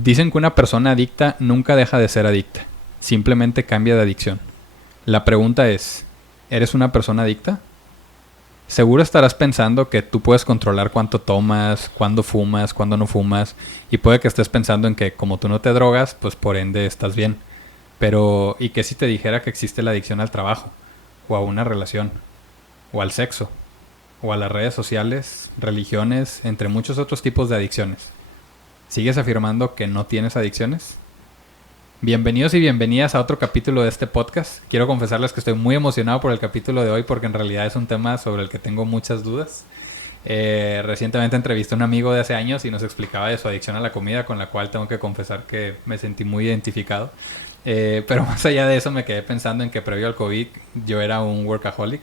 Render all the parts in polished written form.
Dicen que una persona adicta nunca deja de ser adicta, simplemente cambia de adicción. La pregunta es, ¿eres una persona adicta? Seguro estarás pensando que tú puedes controlar cuánto tomas, cuándo fumas, cuándo no fumas, y puede que estés pensando en que como tú no te drogas, pues por ende estás bien. Pero, ¿y qué si te dijera que existe la adicción al trabajo, o a una relación, o al sexo, o a las redes sociales, religiones, entre muchos otros tipos de adicciones? ¿Sigues afirmando que no tienes adicciones? Bienvenidos y bienvenidas a otro capítulo de este podcast. Quiero confesarles que estoy muy emocionado por el capítulo de hoy porque en realidad es un tema sobre el que tengo muchas dudas. Recientemente entrevisté a un amigo de hace años y nos explicaba de su adicción a la comida, con la cual tengo que confesar que me sentí muy identificado. Pero más allá de eso me quedé pensando en que previo al COVID yo era un workaholic,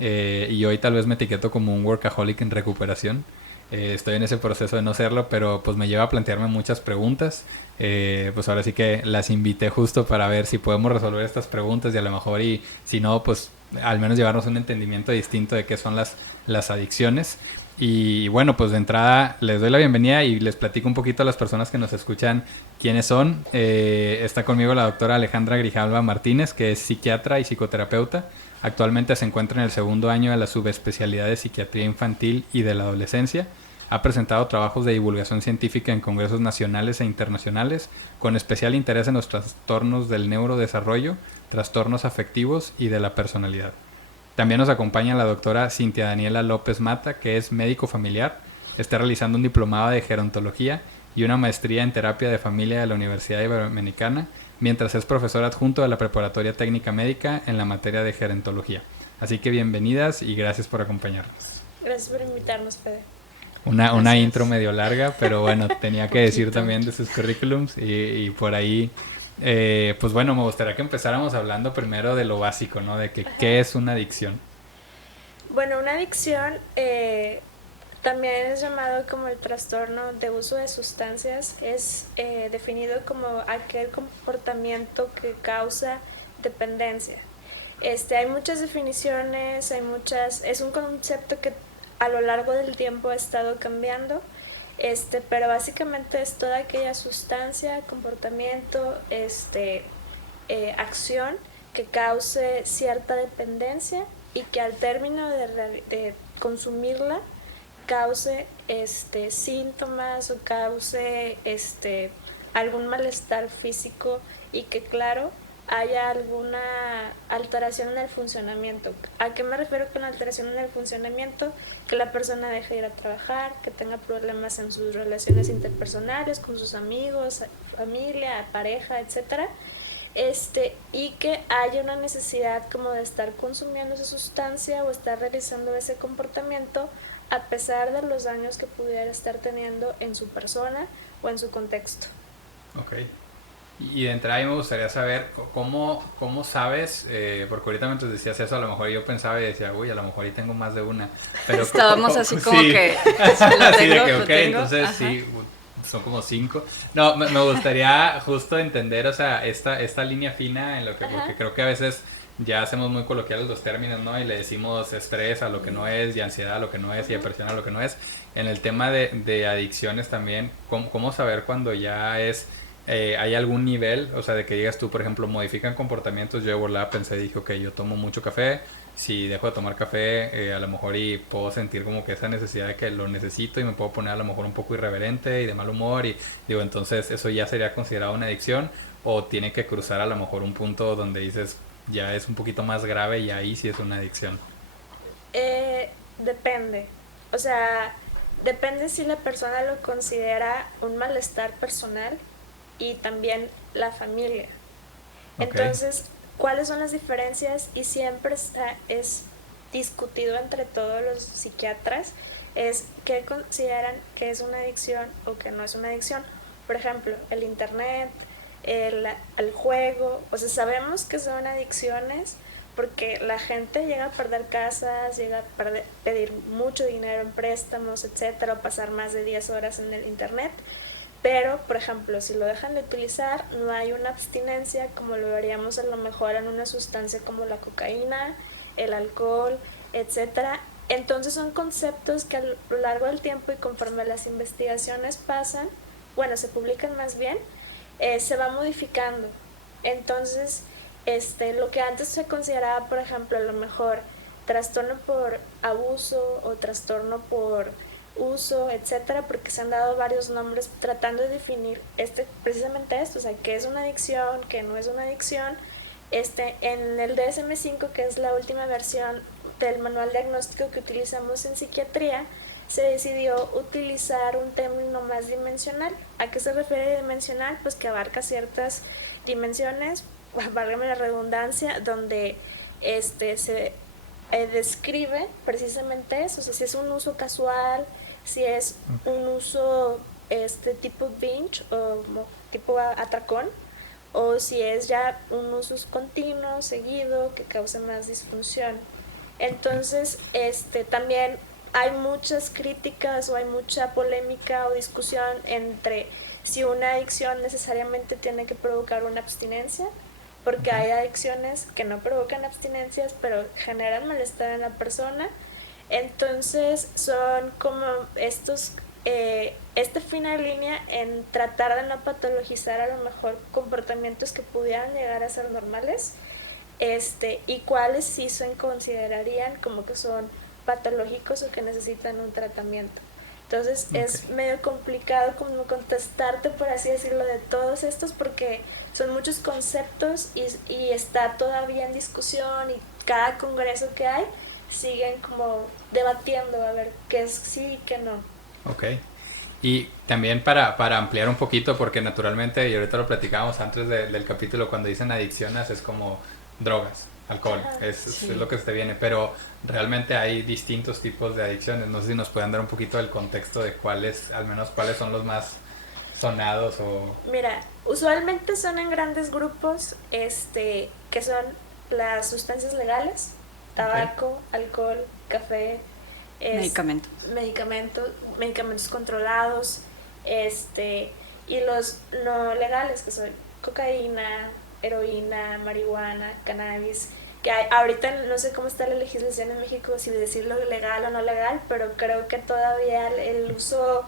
y hoy tal vez me etiqueto como un workaholic en recuperación. Estoy en ese proceso de no serlo, pero pues me lleva a plantearme muchas preguntas. Pues ahora sí que las invité justo para ver si podemos resolver estas preguntas y a lo mejor, y si no, pues al menos llevarnos un entendimiento distinto de qué son las adicciones. Y bueno, pues de entrada les doy la bienvenida y les platico un poquito a las personas que nos escuchan quiénes son. Está conmigo la doctora Alejandra Grijalva Martínez, que es psiquiatra y psicoterapeuta. Actualmente se encuentra en el segundo año de la subespecialidad de psiquiatría infantil y de la adolescencia. Ha presentado trabajos de divulgación científica en congresos nacionales e internacionales, con especial interés en los trastornos del neurodesarrollo, trastornos afectivos y de la personalidad. También nos acompaña la doctora Cintia Daniela López Mata, que es médico familiar, está realizando un diplomado de gerontología y una maestría en terapia de familia de la Universidad Iberoamericana, mientras es profesora adjunto de la Preparatoria Técnica Médica en la materia de gerontología. Así que bienvenidas y gracias por acompañarnos. Gracias por invitarnos, Fede. Una intro medio larga, pero bueno, tenía que decir también de sus currículums y por ahí, pues bueno, me gustaría que empezáramos hablando primero de lo básico, ¿no? De que qué es una adicción. Bueno, una adicción también es llamado como el trastorno de uso de sustancias. Es definido como aquel comportamiento que causa dependencia. Hay muchas definiciones, es un concepto que a lo largo del tiempo ha estado cambiando, pero básicamente es toda aquella sustancia, comportamiento, acción que cause cierta dependencia y que al término de consumirla cause síntomas o cause algún malestar físico y que claro haya alguna alteración en el funcionamiento. ¿A qué me refiero con alteración en el funcionamiento? Que la persona deje de ir a trabajar, que tenga problemas en sus relaciones interpersonales, con sus amigos, familia, pareja, etcétera. Y que haya una necesidad como de estar consumiendo esa sustancia o estar realizando ese comportamiento a pesar de los daños que pudiera estar teniendo en su persona o en su contexto. Ok. Y de entrada me gustaría saber cómo sabes, porque ahorita mientras decías eso, a lo mejor yo pensaba y decía, uy, a lo mejor ahí tengo más de una. Pero estábamos así como sí, que así de que, ok, tengo. entonces Ajá. sí, son como 5. No, me gustaría justo entender, o sea, esta línea fina en lo que, porque creo que a veces ya hacemos muy coloquiales los términos, ¿no? Y le decimos estrés a lo que no es, y ansiedad a lo que no es, y depresión a lo que no es. En el tema de adicciones también, ¿cómo saber cuando ya es... ¿hay algún nivel, o sea, de que digas tú, por ejemplo, modifican comportamientos? Yo de volada pensé, dije, ok, yo tomo mucho café, si dejo de tomar café, a lo mejor y puedo sentir como que esa necesidad de que lo necesito y me puedo poner a lo mejor un poco irreverente y de mal humor y digo, entonces eso ya sería considerado una adicción, o tiene que cruzar a lo mejor un punto donde dices, ya es un poquito más grave y ahí sí es una adicción. Depende, o sea, depende si la persona lo considera un malestar personal y también la familia. Okay. Entonces, ¿cuáles son las diferencias? Y siempre es discutido entre todos los psiquiatras, es qué consideran que es una adicción o que no es una adicción. Por ejemplo, el internet, el juego, o sea, sabemos que son adicciones porque la gente llega a perder casas, llega a pedir mucho dinero en préstamos, etcétera, o pasar más de 10 horas en el internet. Pero, por ejemplo, si lo dejan de utilizar, no hay una abstinencia como lo veríamos a lo mejor en una sustancia como la cocaína, el alcohol, etcétera. Entonces son conceptos que a lo largo del tiempo y conforme las investigaciones pasan, bueno, se publican más bien, se va modificando. Entonces, lo que antes se consideraba, por ejemplo, a lo mejor trastorno por abuso o trastorno por uso, etcétera, porque se han dado varios nombres tratando de definir precisamente esto, o sea, qué es una adicción, qué no es una adicción. En el DSM-5, que es la última versión del manual diagnóstico que utilizamos en psiquiatría, se decidió utilizar un término más dimensional. ¿A qué se refiere dimensional? Pues que abarca ciertas dimensiones, válgame la redundancia, donde se describe precisamente eso, o sea, si es un uso casual, si es un uso tipo binge o tipo atracón, o si es ya un uso continuo, seguido, que causa más disfunción. Entonces, también hay muchas críticas o hay mucha polémica o discusión entre si una adicción necesariamente tiene que provocar una abstinencia, porque hay adicciones que no provocan abstinencias, pero generan malestar en la persona. Entonces son como esta fina línea en tratar de no patologizar a lo mejor comportamientos que pudieran llegar a ser normales, y cuáles sí se considerarían como que son patológicos o que necesitan un tratamiento. Entonces es medio complicado como contestarte, por así decirlo, de todos estos, porque son muchos conceptos y está todavía en discusión, y cada congreso que hay siguen como debatiendo a ver qué es sí y qué no. Ok. Y también para ampliar un poquito, porque naturalmente, y ahorita lo platicábamos antes del capítulo, cuando dicen adicciones es como drogas, alcohol, es lo que se te viene, pero realmente hay distintos tipos de adicciones. No sé si nos pueden dar un poquito del contexto de cuáles, al menos cuáles son los más sonados o... Mira, usualmente son en grandes grupos, que son las sustancias legales, tabaco, alcohol, café, medicamentos controlados, y los no legales, que son cocaína, heroína, marihuana, cannabis, que ahorita no sé cómo está la legislación en México, si decirlo legal o no legal, pero creo que todavía el uso,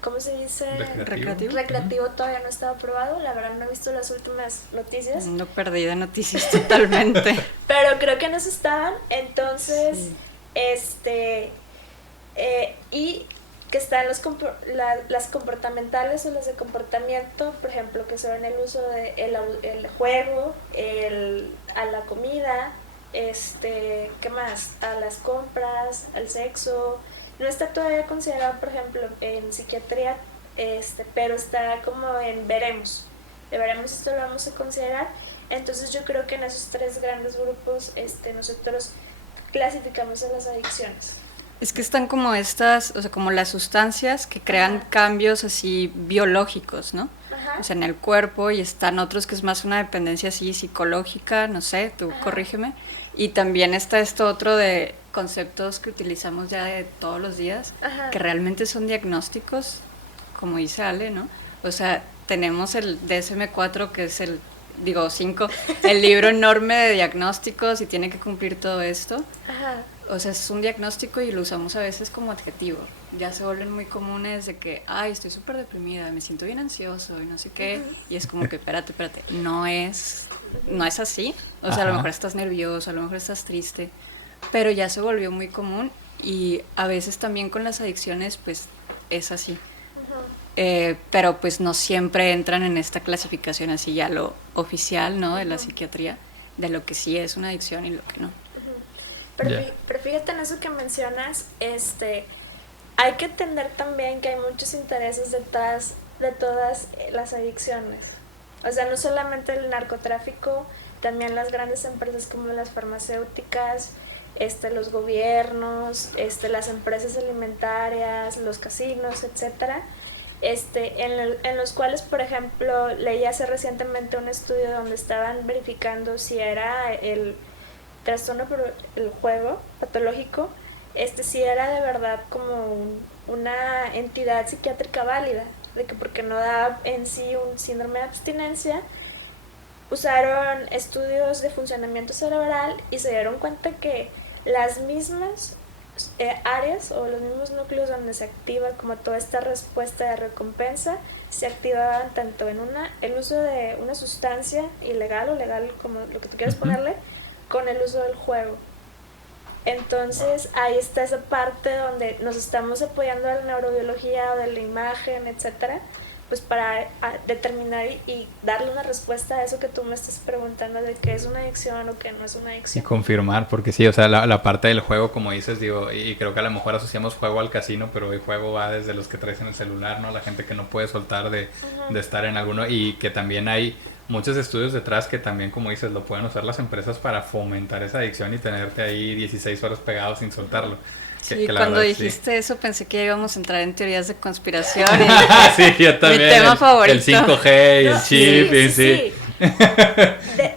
¿cómo se dice? Recreativo todavía no estaba aprobado. La verdad no he visto las últimas noticias. No perdí de noticias totalmente. Pero creo que no se estaban. Entonces, y que están las comportamentales o las de comportamiento, por ejemplo, que son el uso de el juego, a la comida, ¿qué más? A las compras, al sexo. No está todavía considerado, por ejemplo, en psiquiatría, pero está como en veremos. De veremos esto lo vamos a considerar. Entonces yo creo que en esos tres grandes grupos nosotros clasificamos a las adicciones. Es que están como estas, o sea, como las sustancias que crean cambios así biológicos, ¿no? O sea, en el cuerpo, y están otros que es más una dependencia así psicológica, no sé, tú corrígeme. Y también está esto otro de conceptos que utilizamos ya de todos los días, que realmente son diagnósticos, como dice Ale, ¿no? O sea, tenemos el DSM-4, que es el 5, el libro enorme de diagnósticos, y tiene que cumplir todo esto. O sea, es un diagnóstico y lo usamos a veces como adjetivo. Ya se vuelven muy comunes de que, ay, estoy súper deprimida, me siento bien ansioso y no sé qué. Y es como que, espérate, no es así. O sea, a lo mejor estás nervioso, a lo mejor estás triste, pero ya se volvió muy común, y a veces también con las adicciones, pues, es así. Pero pues no siempre entran en esta clasificación así ya lo oficial, ¿no? De la psiquiatría, de lo que sí es una adicción y lo que no. Pero fíjate en eso que mencionas, hay que entender también que hay muchos intereses detrás de todas las adicciones. O sea, no solamente el narcotráfico, también las grandes empresas como las farmacéuticas, los gobiernos, las empresas alimentarias, los casinos, etcétera. En los cuales, por ejemplo, leí hace recientemente un estudio donde estaban verificando si era el trastorno por el juego patológico, si era de verdad como una entidad psiquiátrica válida, de que porque no da en sí un síndrome de abstinencia. Usaron estudios de funcionamiento cerebral y se dieron cuenta que las mismas áreas o los mismos núcleos donde se activa como toda esta respuesta de recompensa se activaban tanto en el uso de una sustancia ilegal o legal, como lo que tú quieras ponerle, con el uso del juego. Entonces ahí está esa parte donde nos estamos apoyando de la neurobiología o de la imagen, etcétera, pues para determinar y darle una respuesta a eso que tú me estás preguntando de qué es una adicción o qué no es una adicción. Y confirmar, porque sí, o sea, la parte del juego, como dices, digo, y creo que a lo mejor asociamos juego al casino, pero el juego va desde los que traes en el celular, ¿no? La gente que no puede soltar de estar en alguno, y que también hay muchos estudios detrás que también, como dices, lo pueden usar las empresas para fomentar esa adicción y tenerte ahí 16 horas pegado sin soltarlo. Sí, que cuando dijiste eso pensé que íbamos a entrar en teorías de conspiración. Sí, yo también. Mi tema favorito. El 5G y el chip. Sí.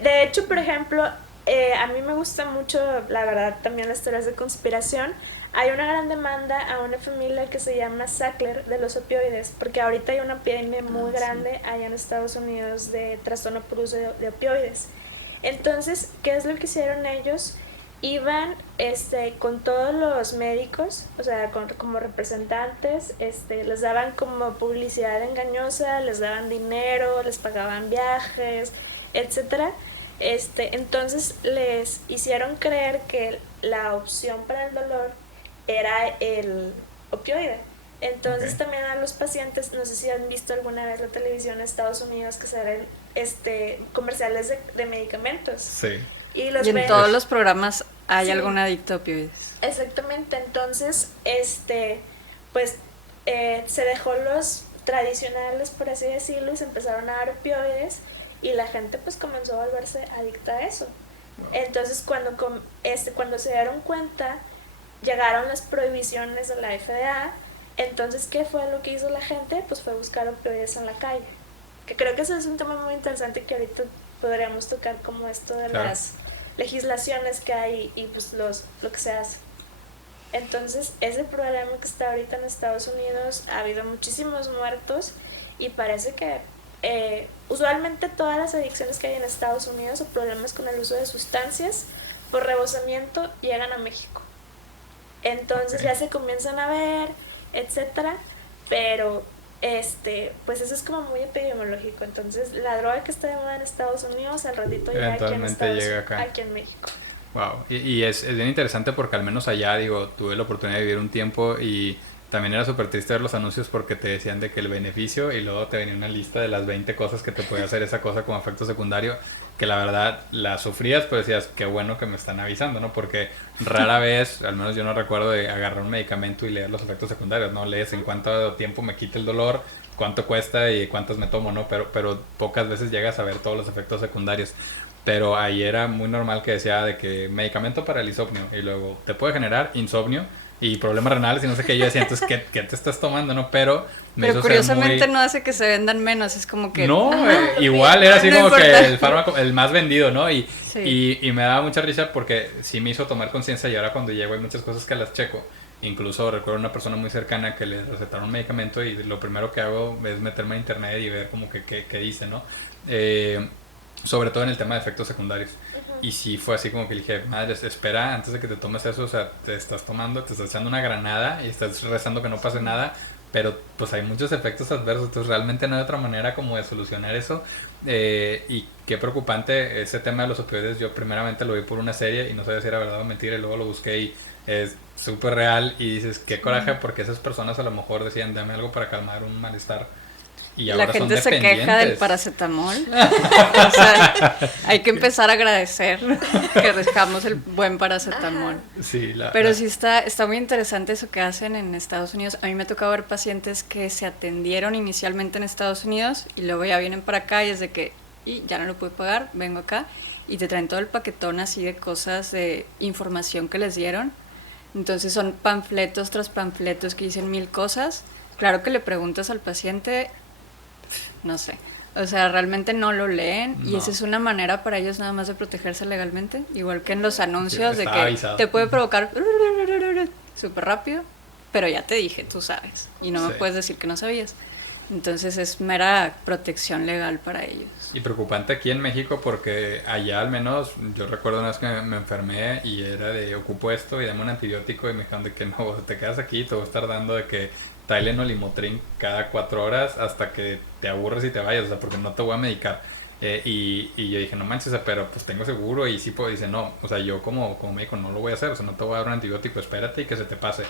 De hecho, por ejemplo, a mí me gusta mucho, la verdad, también las teorías de conspiración. Hay una gran demanda a una familia que se llama Sackler de los opioides, porque ahorita hay una epidemia muy grande allá en Estados Unidos de trastorno por uso de opioides. Entonces, ¿qué es lo que hicieron ellos? Iban con todos los médicos, o sea, como representantes, les daban como publicidad engañosa, les daban dinero, les pagaban viajes, etcétera. Entonces les hicieron creer que la opción para el dolor era el opioide. Entonces también a los pacientes, no sé si han visto alguna vez la televisión en Estados Unidos que salen comerciales de medicamentos. Sí. Y en todos los programas hay algún adicto a opioides. Exactamente, entonces, pues se dejó los tradicionales, por así decirlo, y se empezaron a dar opioides, y la gente pues comenzó a volverse adicta a eso. Entonces, cuando se dieron cuenta, llegaron las prohibiciones de la FDA. Entonces, ¿qué fue lo que hizo la gente? Pues fue buscar opioides en la calle. Que creo que eso es un tema muy interesante que ahorita podríamos tocar, como esto de las legislaciones que hay y pues lo que se hace. Entonces, ese problema que está ahorita en Estados Unidos, ha habido muchísimos muertos, y parece que usualmente todas las adicciones que hay en Estados Unidos o problemas con el uso de sustancias por rebosamiento llegan a México. Entonces ya se comienzan a ver, etcétera, pero pues eso es como muy epidemiológico. Entonces la droga que está de moda en Estados Unidos al ratito llega aquí en México. Wow, y es bien interesante porque al menos allá, digo, tuve la oportunidad de vivir un tiempo y también era súper triste ver los anuncios porque te decían de que el beneficio, y luego te venía una lista de las 20 cosas que te podía hacer esa cosa como efecto secundario, que la verdad la sufrías, pero decías, qué bueno que me están avisando, ¿no? Porque rara vez, al menos yo no recuerdo de agarrar un medicamento y leer los efectos secundarios, ¿no? Lees en cuánto tiempo me quita el dolor, cuánto cuesta y cuántos me tomo, ¿no? Pero pocas veces llegas a ver todos los efectos secundarios. Pero ahí era muy normal que decía de que medicamento para el insomnio, y luego te puede generar insomnio y problemas renales y no sé qué. Yo decía, entonces, ¿qué te estás tomando, no? Pero curiosamente no hace que se vendan menos, es como que... No, igual era así como que el fármaco, el más vendido, ¿no? Y me daba mucha risa porque sí me hizo tomar conciencia, y ahora cuando llego hay muchas cosas que las checo. Incluso recuerdo una persona muy cercana que le recetaron un medicamento y lo primero que hago es meterme a internet y ver como que qué dice, ¿no? Sobre todo en el tema de efectos secundarios. Y sí fue así como que dije, madre, espera, antes de que te tomes eso, o sea, te estás echando una granada y estás rezando que no pase nada, pero pues hay muchos efectos adversos, entonces realmente no hay otra manera como de solucionar eso. Y qué preocupante ese tema de los opioides. Yo primeramente lo vi por una serie y no sabía si era verdad o mentira, y luego lo busqué y es súper real, y dices, qué coraje, porque esas personas a lo mejor decían, dame algo para calmar un malestar. Y la gente se queja del paracetamol. O sea, hay que empezar a agradecer que dejamos el buen paracetamol. Sí, pero sí está muy interesante eso que hacen en Estados Unidos. A mí me ha tocado ver pacientes que se atendieron inicialmente en Estados Unidos y luego ya vienen para acá y es de que ya no lo pude pagar, vengo acá, y te traen todo el paquetón así de cosas, de información que les dieron. Entonces son panfletos tras panfletos que dicen 1000 cosas. Claro que le preguntas al paciente, no sé, o sea, realmente no lo leen, y esa es una manera para ellos nada más de protegerse legalmente, igual que en los anuncios de que avisado. Te puede provocar súper rápido, pero ya te dije, tú sabes, y no me puedes decir que no sabías. Entonces es mera protección legal para ellos. Y preocupante aquí en México porque allá al menos, yo recuerdo una vez que me enfermé y era de ocupo esto y dame un antibiótico y me dijeron de que no, te quedas aquí, te voy a estar dando de que Tylenol y Motrin cada 4 horas hasta que te aburres y te vayas, o sea, porque no te voy a medicar. Y yo dije, no manches, o sea, pero pues tengo seguro y sí puedo, dice, no, o sea, yo como médico no lo voy a hacer, o sea, no te voy a dar un antibiótico, espérate y que se te pase.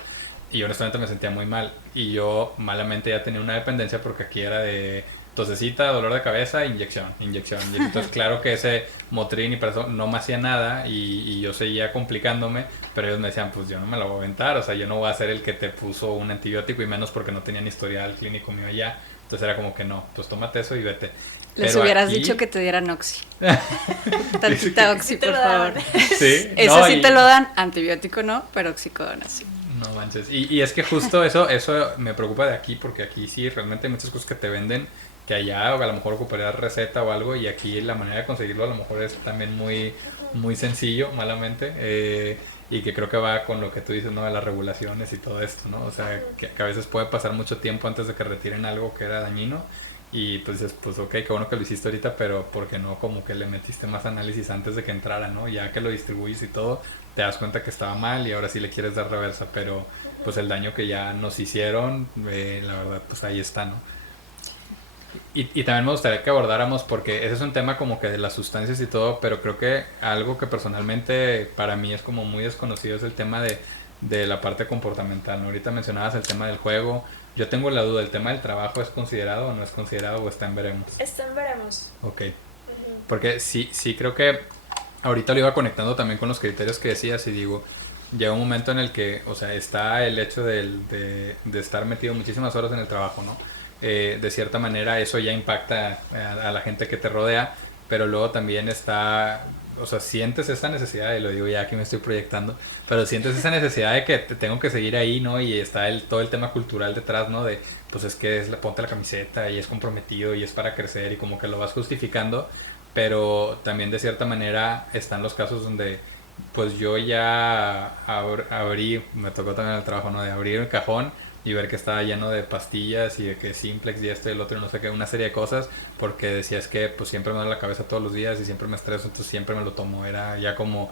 Y honestamente me sentía muy mal. Y yo malamente ya tenía una dependencia porque aquí era de tosecita, dolor de cabeza, inyección, inyección. Y entonces claro que ese Motrin y para eso no me hacía nada y yo seguía complicándome, pero ellos me decían, pues yo no me la voy a aventar, o sea, yo no voy a ser el que te puso un antibiótico y menos porque no tenían historial clínico mío allá. Entonces era como que no, pues tómate eso y vete. Les Pero hubieras aquí... dicho que te dieran Oxy. Tantita Oxy, por favor. Sí, Eso no, sí te lo dan, antibiótico no, pero oxicodona sí. No manches. Y es que justo eso me preocupa de aquí, porque aquí sí realmente hay muchas cosas que te venden que allá a lo mejor ocuparías receta o algo, y aquí la manera de conseguirlo a lo mejor es también muy sencillo, malamente, y que creo que va con lo que tú dices, ¿no? De las regulaciones y todo esto, ¿no? O sea, que a veces puede pasar mucho tiempo antes de que retiren algo que era dañino, y pues dices, pues ok, qué bueno que lo hiciste ahorita, pero ¿por qué no como que le metiste más análisis antes de que entrara, ¿no? Ya que lo distribuyes y todo, te das cuenta que estaba mal y ahora sí le quieres dar reversa, pero pues el daño que ya nos hicieron, la verdad, pues ahí está, ¿no? Y también me gustaría que abordáramos, porque ese es un tema como que de las sustancias y todo, pero creo que algo que personalmente para mí es como muy desconocido es el tema de la parte comportamental, ¿no? Ahorita mencionabas el tema del juego. Yo tengo la duda, ¿el tema del trabajo es considerado o no es considerado o está en veremos? Está en veremos. Ok. Porque sí creo que ahorita lo iba conectando también con los criterios que decías y digo, llega un momento en el que, o sea, está el hecho de estar metido muchísimas horas en el trabajo, ¿no? De cierta manera eso ya impacta a la gente que te rodea, pero luego también está, o sea, sientes esa necesidad, y lo digo ya que me estoy proyectando, pero sientes esa necesidad de que te tengo que seguir ahí, ¿no? Y está todo el tema cultural detrás, ¿no? De, pues es que ponte la camiseta y es comprometido y es para crecer y como que lo vas justificando, pero también de cierta manera están los casos donde pues yo ya abrí, me tocó también el trabajo, ¿no? De abrir el cajón y ver que estaba lleno de pastillas y de que Simplex y esto y el otro y no sé qué, una serie de cosas, porque decía es que pues siempre me duele la cabeza todos los días y siempre me estreso, entonces siempre me lo tomo, era ya como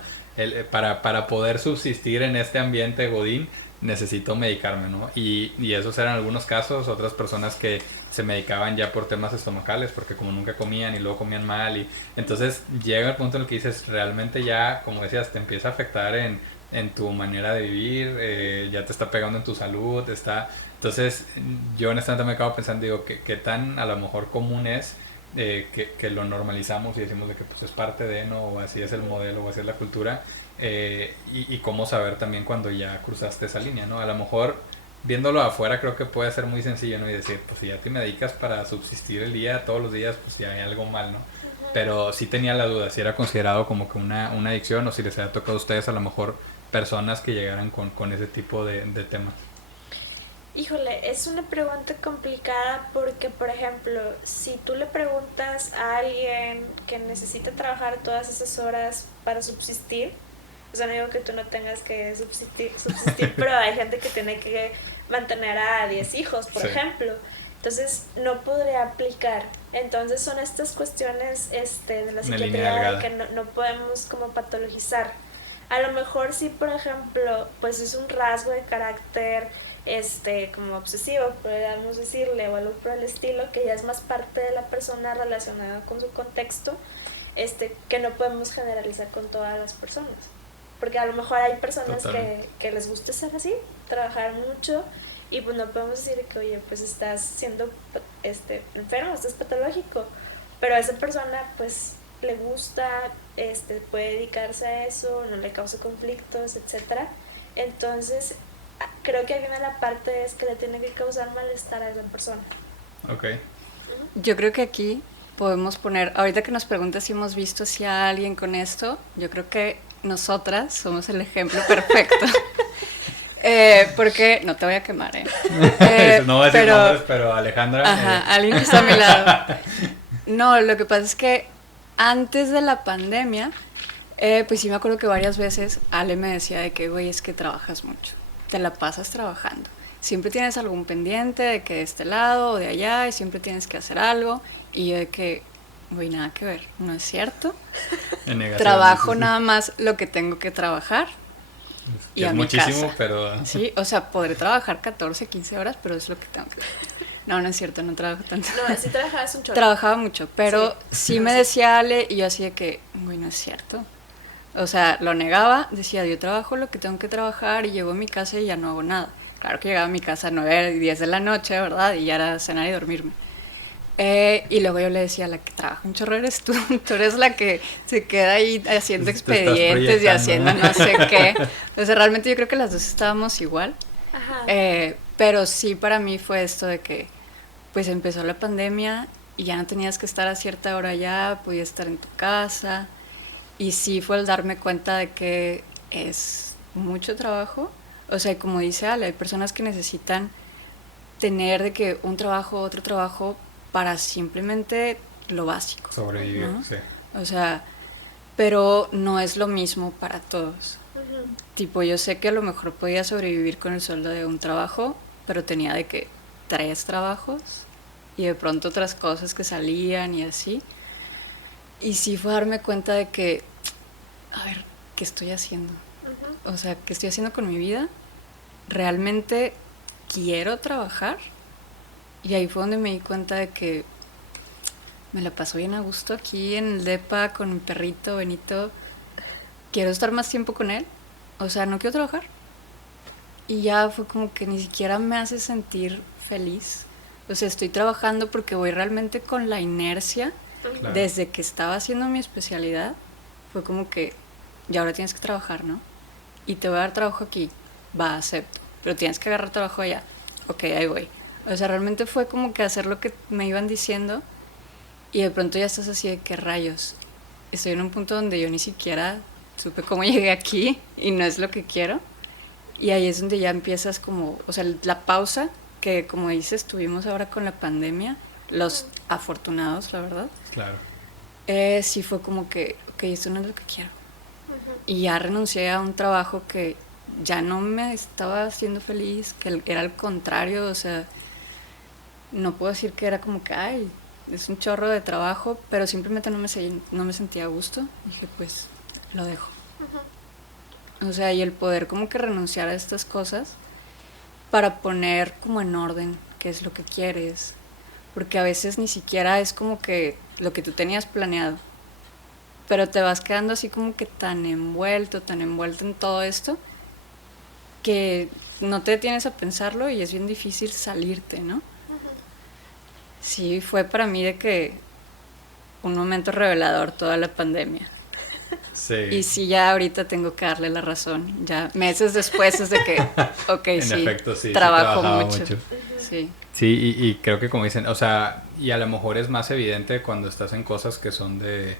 para poder subsistir en este ambiente godín necesito medicarme, ¿no? Y esos eran algunos casos, otras personas que se medicaban ya por temas estomacales, porque como nunca comían y luego comían mal, y entonces llega el punto en el que dices, realmente ya, como decías, te empieza a afectar en tu manera de vivir, ya te está pegando en tu salud, entonces yo honestamente me acabo pensando, digo, ¿qué tan a lo mejor común es que lo normalizamos y decimos de que pues es parte de, ¿no? O así es el modelo, o así es la cultura, y cómo saber también cuando ya cruzaste esa línea, ¿no? A lo mejor viéndolo afuera creo que puede ser muy sencillo, ¿no? Y decir, pues si ya te dedicas para subsistir el día, todos los días, pues ya hay algo mal, ¿no? Pero sí tenía la duda si era considerado como que una adicción o si les había tocado a ustedes a lo mejor personas que llegaran con ese tipo de temas. Híjole, es una pregunta complicada porque, por ejemplo, si tú le preguntas a alguien que necesita trabajar todas esas horas para subsistir, o sea, no digo que tú no tengas que subsistir pero hay gente que tiene que mantener a 10 hijos, por ejemplo. Entonces, no podría aplicar. Entonces, son estas cuestiones de la psiquiatría de que no podemos como patologizar. A lo mejor sí, por ejemplo, pues es un rasgo de carácter como obsesivo, podríamos decirle, o algo por el estilo, que ya es más parte de la persona relacionada con su contexto, que no podemos generalizar con todas las personas. Porque a lo mejor hay personas que les gusta ser así, trabajar mucho, y pues no podemos decir que, oye, pues estás siendo enfermo, estás patológico, pero a esa persona pues le gusta, puede dedicarse a eso, no le causa conflictos, etcétera. Entonces creo que ahí viene la parte es que le tiene que causar malestar a esa persona. Okay. Yo creo que aquí podemos poner, ahorita que nos preguntas si hemos visto si a alguien con esto, yo creo que nosotras somos el ejemplo perfecto. Porque no te voy a quemar, no voy a decir nombres, pero Alejandra. Ajá, alguien que está a mi lado. No, lo que pasa es que antes de la pandemia, pues sí me acuerdo que varias veces Ale me decía de que, güey, es que trabajas mucho, te la pasas trabajando. siempre tienes algún pendiente de que de este lado o de allá y siempre tienes que hacer algo. Y yo de que, güey, nada que ver, no es cierto. En negación, Trabajo sí. nada más lo que tengo que trabajar y Es a mi muchísimo, casa. pero... Sí, o sea, podré trabajar 14, 15 horas, pero es lo que tengo que hacer. No, no es cierto, no trabajo tanto. No, sí trabajabas un chorro. Trabajaba mucho, pero sí No, me sí. decía Ale y yo así de que, güey, no es cierto. O sea, lo negaba, decía, yo trabajo lo que tengo que trabajar y llego a mi casa y ya no hago nada. Claro que llegaba a mi casa a 9 y 10 de la noche, ¿verdad? Y ya era cenar y dormirme. Y luego yo le decía, la que trabaja un chorro eres tú. Tú eres la que se queda ahí haciendo Te estás expedientes y haciendo proyectando. no sé qué. O sea, realmente yo creo que las dos estábamos igual. Ajá. Pero sí para mí fue esto de que pues empezó la pandemia y ya no tenías que estar a cierta hora ya, podías estar en tu casa. Y sí fue el darme cuenta de que es mucho trabajo. O sea, como dice Ale, hay personas que necesitan tener de que un trabajo, otro trabajo para simplemente lo básico. Sobrevivir, ¿no? sí. O sea, pero no es lo mismo para todos. Ujú. Tipo, yo sé que a lo mejor podía sobrevivir con el sueldo de un trabajo, pero tenía de que 3 trabajos y de pronto otras cosas que salían y así. Y sí fue darme cuenta de que, a ver, ¿qué estoy haciendo? Ujú. O sea, ¿qué estoy haciendo con mi vida? ¿Realmente quiero trabajar? Y ahí fue donde me di cuenta de que me la paso bien a gusto aquí en el depa con mi perrito Benito. Quiero estar más tiempo con él. O sea, no quiero trabajar. Y ya fue como que ni siquiera me hace sentir feliz. O sea, estoy trabajando porque voy realmente con la inercia. Claro. Desde que estaba haciendo mi especialidad, fue como que, ya ahora tienes que trabajar, ¿no? Y te voy a dar trabajo aquí, va, acepto. Pero tienes que agarrar trabajo allá. Ok, ahí voy. O sea, realmente fue como que hacer lo que me iban diciendo y de pronto ya estás así de qué rayos. Estoy en un punto donde yo ni siquiera supe cómo llegué aquí y no es lo que quiero. Y ahí es donde ya empiezas como, o sea, la pausa que como dices tuvimos ahora con la pandemia, los afortunados, la verdad. Claro. Sí fue como que, ok, esto no es lo que quiero. Ujú. Y ya renuncié a un trabajo que ya no me estaba haciendo feliz, que era al contrario, o sea, no puedo decir que era como que, ay, es un chorro de trabajo, pero simplemente no me sentía a gusto. Dije, pues, lo dejo. Ujú. O sea, y el poder como que renunciar a estas cosas para poner como en orden qué es lo que quieres. Porque a veces ni siquiera es como que lo que tú tenías planeado. Pero te vas quedando así como que tan envuelto en todo esto, que no te detienes a pensarlo y es bien difícil salirte, ¿no? Sí, fue para mí de que un momento revelador toda la pandemia. Sí. Y sí, ya ahorita tengo que darle la razón. Ya meses después es de que, ok, En sí, efecto, sí, sí trabajo trabajaba mucho. Sí. Sí, y creo que como dicen, o sea, y a lo mejor es más evidente cuando estás en cosas que son de,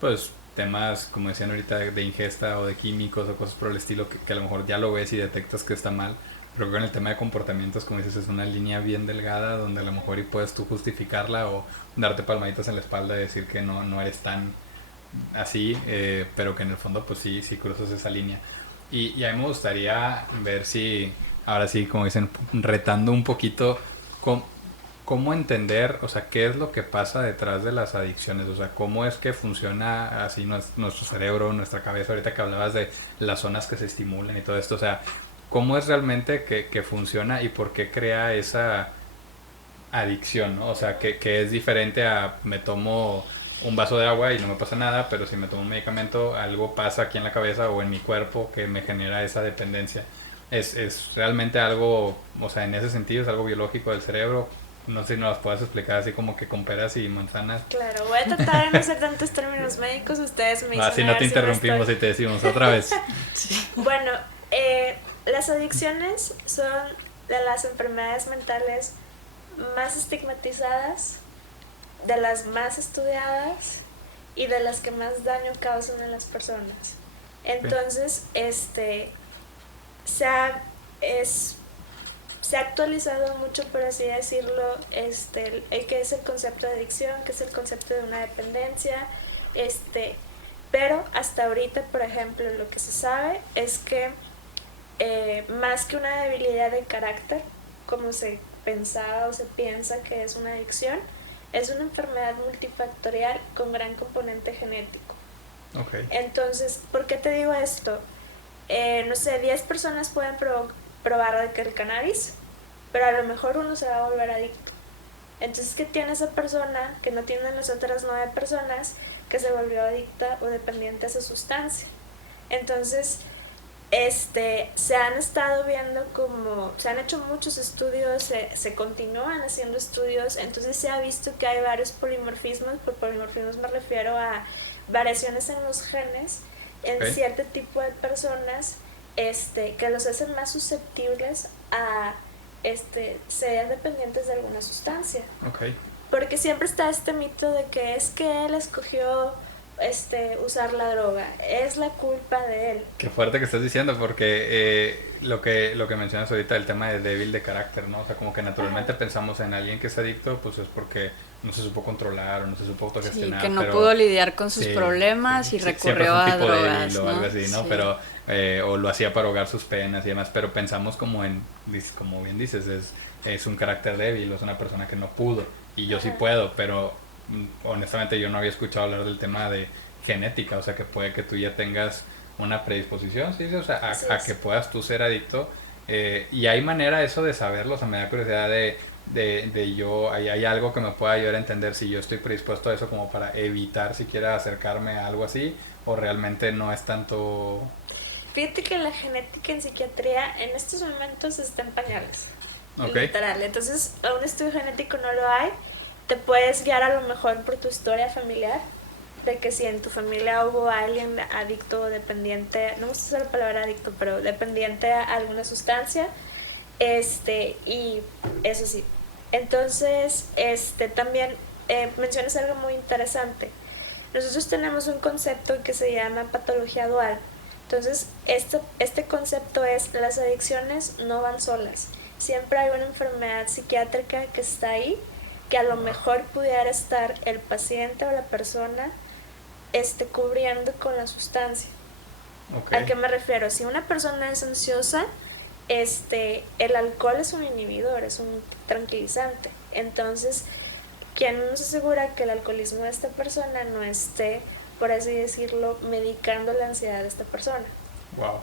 pues, temas, como decían ahorita, de ingesta o de químicos o cosas por el estilo, que a lo mejor ya lo ves y detectas que está mal. Pero con el tema de comportamientos, como dices, es una línea bien delgada donde a lo mejor y puedes tú justificarla o darte palmaditas en la espalda y decir que no eres tan así, pero que en el fondo pues sí, sí cruzas esa línea. Y a mí me gustaría ver si, ahora sí, como dicen, retando un poquito, cómo entender, o sea, qué es lo que pasa detrás de las adicciones, o sea, cómo es que funciona así nuestro cerebro, nuestra cabeza, ahorita que hablabas de las zonas que se estimulan y todo esto, o sea, cómo es realmente que funciona y por qué crea esa adicción, ¿no? O sea, que es diferente a me tomo un vaso de agua y no me pasa nada, pero si me tomo un medicamento, algo pasa aquí en la cabeza o en mi cuerpo que me genera esa dependencia. Es realmente algo, o sea, en ese sentido es algo biológico del cerebro. No sé si nos las puedas explicar así como que con peras y manzanas. Claro, voy a tratar de no hacer tantos términos médicos, ustedes me dicen Así a no ver te si me interrumpimos estoy- y te decimos otra vez. Bueno, las adicciones son de las enfermedades mentales más estigmatizadas, de las más estudiadas y de las que más daño causan en las personas. Entonces, se ha, se ha actualizado mucho, por así decirlo, el que es el concepto de adicción, que es el concepto de una dependencia, pero hasta ahorita, por ejemplo, lo que se sabe es que más que una debilidad de carácter, como se pensaba o se piensa que es una adicción, es una enfermedad multifactorial con gran componente genético. Okay. Entonces, ¿por qué te digo esto? No sé, 10 personas pueden probar de que el cannabis, pero a lo mejor uno se va a volver adicto. Entonces, ¿qué tiene esa persona que no tienen las otras 9 personas que se volvió adicta o dependiente a esa sustancia? Entonces, se han estado viendo como, se han hecho muchos estudios, se continúan haciendo estudios, entonces se ha visto que hay varios polimorfismos. Por polimorfismos me refiero a variaciones en los genes en cierto tipo de personas, que los hacen más susceptibles a ser dependientes de alguna sustancia. Okay. Porque siempre está este mito de que es que él escogió usar la droga, es la culpa de él. Qué fuerte que estás diciendo, porque lo que mencionas ahorita, el tema de débil de carácter, ¿no? O sea, como que naturalmente pensamos en alguien que es adicto, pues es porque no se supo controlar o no se supo autogestionar. Sí, que no pudo lidiar con sus problemas y recurrió a drogas, débil, ¿no? O algo así, ¿no? Sí. Pero, o lo hacía para ahogar sus penas y demás, pero pensamos como como bien dices, es un carácter débil, o es una persona que no pudo, y yo sí puedo, pero honestamente yo no había escuchado hablar del tema de genética, o sea que puede que tú ya tengas una predisposición, ¿sí? O sea, a que puedas tú ser adicto, y hay manera eso de saberlo. O sea, me da curiosidad de yo, hay algo que me pueda ayudar a entender si yo estoy predispuesto a eso como para evitar siquiera acercarme a algo así, o realmente no es tanto. Fíjate que la genética en psiquiatría en estos momentos está en pañales. Okay. Literal, entonces a un estudio genético no lo hay. Te puedes guiar a lo mejor por tu historia familiar, de que si en tu familia hubo alguien adicto o dependiente, no me gusta usar la palabra adicto, pero dependiente a alguna sustancia, y eso sí. Entonces, también mencionas algo muy interesante. Nosotros tenemos un concepto que se llama patología dual. Entonces, este concepto es: las adicciones no van solas. Siempre hay una enfermedad psiquiátrica que está ahí, que a lo mejor pudiera estar el paciente o la persona cubriendo con la sustancia. Okay. ¿A qué me refiero? Si una persona es ansiosa, el alcohol es un inhibidor, es un tranquilizante. Entonces, ¿quién nos asegura que el alcoholismo de esta persona no esté, por así decirlo, medicando la ansiedad de esta persona? Wow.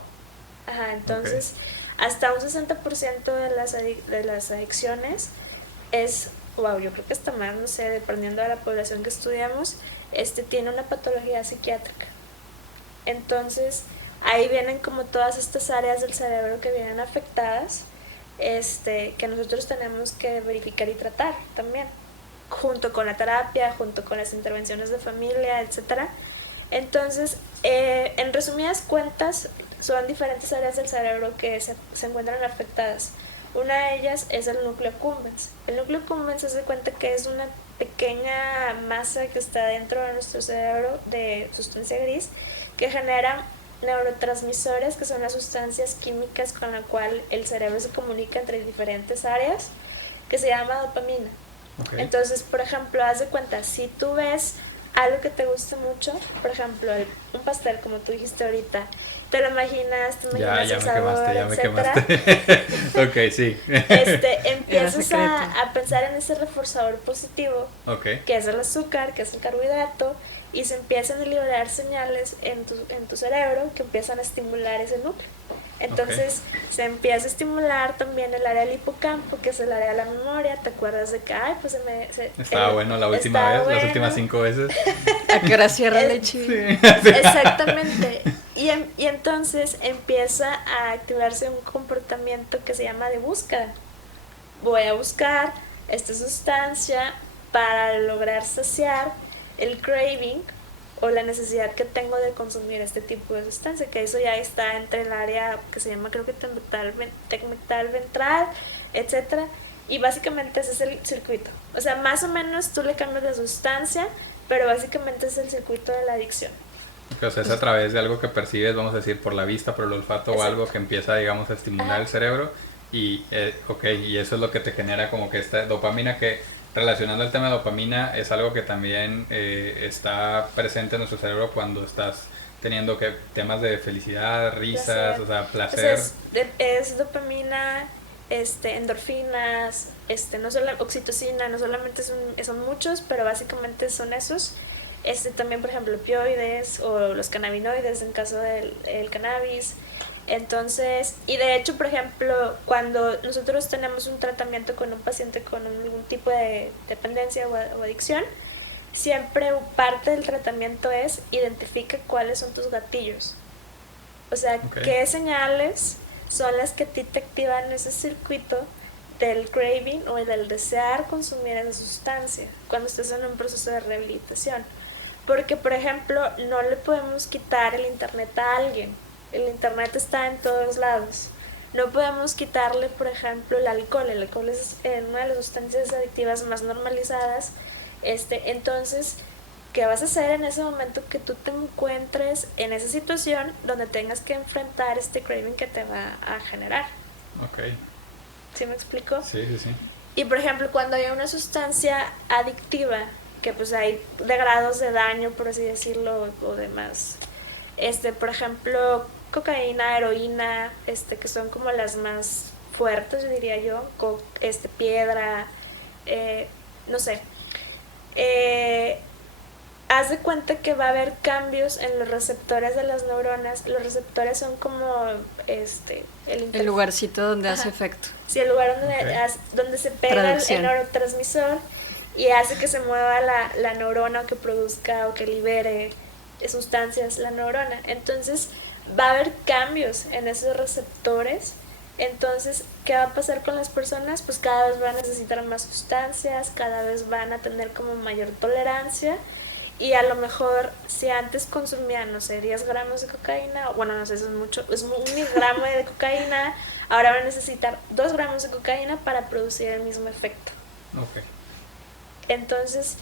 Ajá, entonces, hasta un 60% de las adicciones es, yo creo que está más, no sé, dependiendo de la población que estudiamos, tiene una patología psiquiátrica. Entonces, ahí vienen como todas estas áreas del cerebro que vienen afectadas, que nosotros tenemos que verificar y tratar también, junto con la terapia, junto con las intervenciones de familia, etcétera. Entonces, en resumidas cuentas, son diferentes áreas del cerebro que se encuentran afectadas. Una de ellas es el núcleo accumbens. El núcleo accumbens se da cuenta que es una pequeña masa que está dentro de nuestro cerebro de sustancia gris, que genera neurotransmisores, que son las sustancias químicas con la cual el cerebro se comunica entre diferentes áreas, que se llama dopamina. Okay. Entonces, por ejemplo, haz de cuenta, si tú ves algo que te gusta mucho, por ejemplo, un pastel, como tú dijiste ahorita, te lo imaginas, el sabor, ya me quemaste. Ok, sí. Empiezas a pensar en ese reforzador positivo, que es el azúcar, que es el carbohidrato, y se empiezan a liberar señales en tu cerebro que empiezan a estimular ese núcleo. Entonces se empieza a estimular también el área del hipocampo, que es el área de la memoria. ¿Te acuerdas de que estaba bueno la última vez, las últimas 5 veces? ¿A qué hora cierra el chivo? Sí. Exactamente. Y entonces empieza a activarse un comportamiento que se llama de búsqueda. Voy a buscar esta sustancia para lograr saciar el craving o la necesidad que tengo de consumir este tipo de sustancia, que eso ya está entre el área que se llama, creo que tegmental ventral, etcétera, y básicamente ese es el circuito. O sea, más o menos tú le cambias la sustancia, pero básicamente es el circuito de la adicción. O sea, es a través de algo que percibes, vamos a decir, por la vista, por el olfato. Exacto. O algo que empieza, digamos, a estimular el cerebro, y y eso es lo que te genera como que esta dopamina, que relacionando el tema de dopamina es algo que también está presente en nuestro cerebro cuando estás teniendo temas de felicidad, risas, placer. O sea, es dopamina, endorfinas, no solo oxitocina, no solamente son muchos, pero básicamente son esos. También, por ejemplo, opioides o los cannabinoides en caso del el cannabis. Entonces, y de hecho, por ejemplo, cuando nosotros tenemos un tratamiento con un paciente con algún tipo de dependencia o adicción, siempre parte del tratamiento es identifica cuáles son tus gatillos. O sea, qué señales son las que a ti te activan ese circuito del craving o del desear consumir esa sustancia cuando estás en un proceso de rehabilitación. Porque, por ejemplo, no le podemos quitar el internet a alguien. El internet está en todos lados. No podemos quitarle, por ejemplo, el alcohol. El alcohol es una de las sustancias adictivas más normalizadas. Entonces, ¿qué vas a hacer en ese momento que tú te encuentres en esa situación donde tengas que enfrentar este craving que te va a generar? Ok. ¿Sí me explico? Sí. Y por ejemplo, cuando hay una sustancia adictiva, que pues hay de grados de daño, por así decirlo, o demás, por ejemplo, cocaína, heroína, que son como las más fuertes, diría yo, piedra, no sé, haz de cuenta que va a haber cambios en los receptores de las neuronas. Los receptores son como el lugarcito donde hace efecto. Sí, el lugar donde se pega el neurotransmisor y hace que se mueva la neurona, o que produzca o que libere sustancias la neurona. Entonces va a haber cambios en esos receptores. Entonces, ¿qué va a pasar con las personas? Pues cada vez van a necesitar más sustancias, cada vez van a tener como mayor tolerancia. Y a lo mejor, si antes consumían, no sé, 10 gramos de cocaína, bueno, no sé, eso es mucho, es 1 miligramo de cocaína, ahora van a necesitar 2 gramos de cocaína para producir el mismo efecto. Ok. Entonces,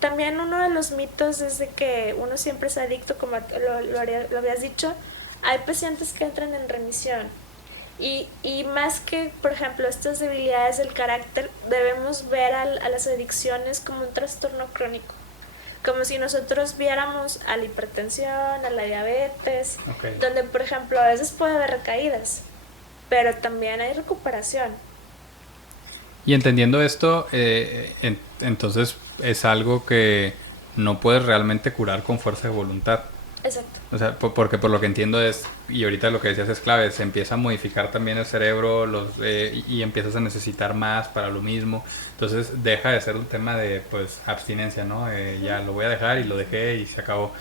también uno de los mitos es de que uno siempre es adicto, como lo habías dicho. Hay pacientes que entran en remisión. Y más que, por ejemplo, estas debilidades del carácter, debemos ver a las adicciones como un trastorno crónico. Como si nosotros viéramos a la hipertensión, a la diabetes, donde, por ejemplo, a veces puede haber recaídas, pero también hay recuperación. Y entendiendo esto, entonces es algo que no puedes realmente curar con fuerza de voluntad. Exacto. O sea, porque por lo que entiendo es, y ahorita lo que decías es clave, se empieza a modificar también el cerebro y empiezas a necesitar más para lo mismo. Entonces deja de ser un tema de pues abstinencia, ¿no? Ya lo voy a dejar y lo dejé y se acabó.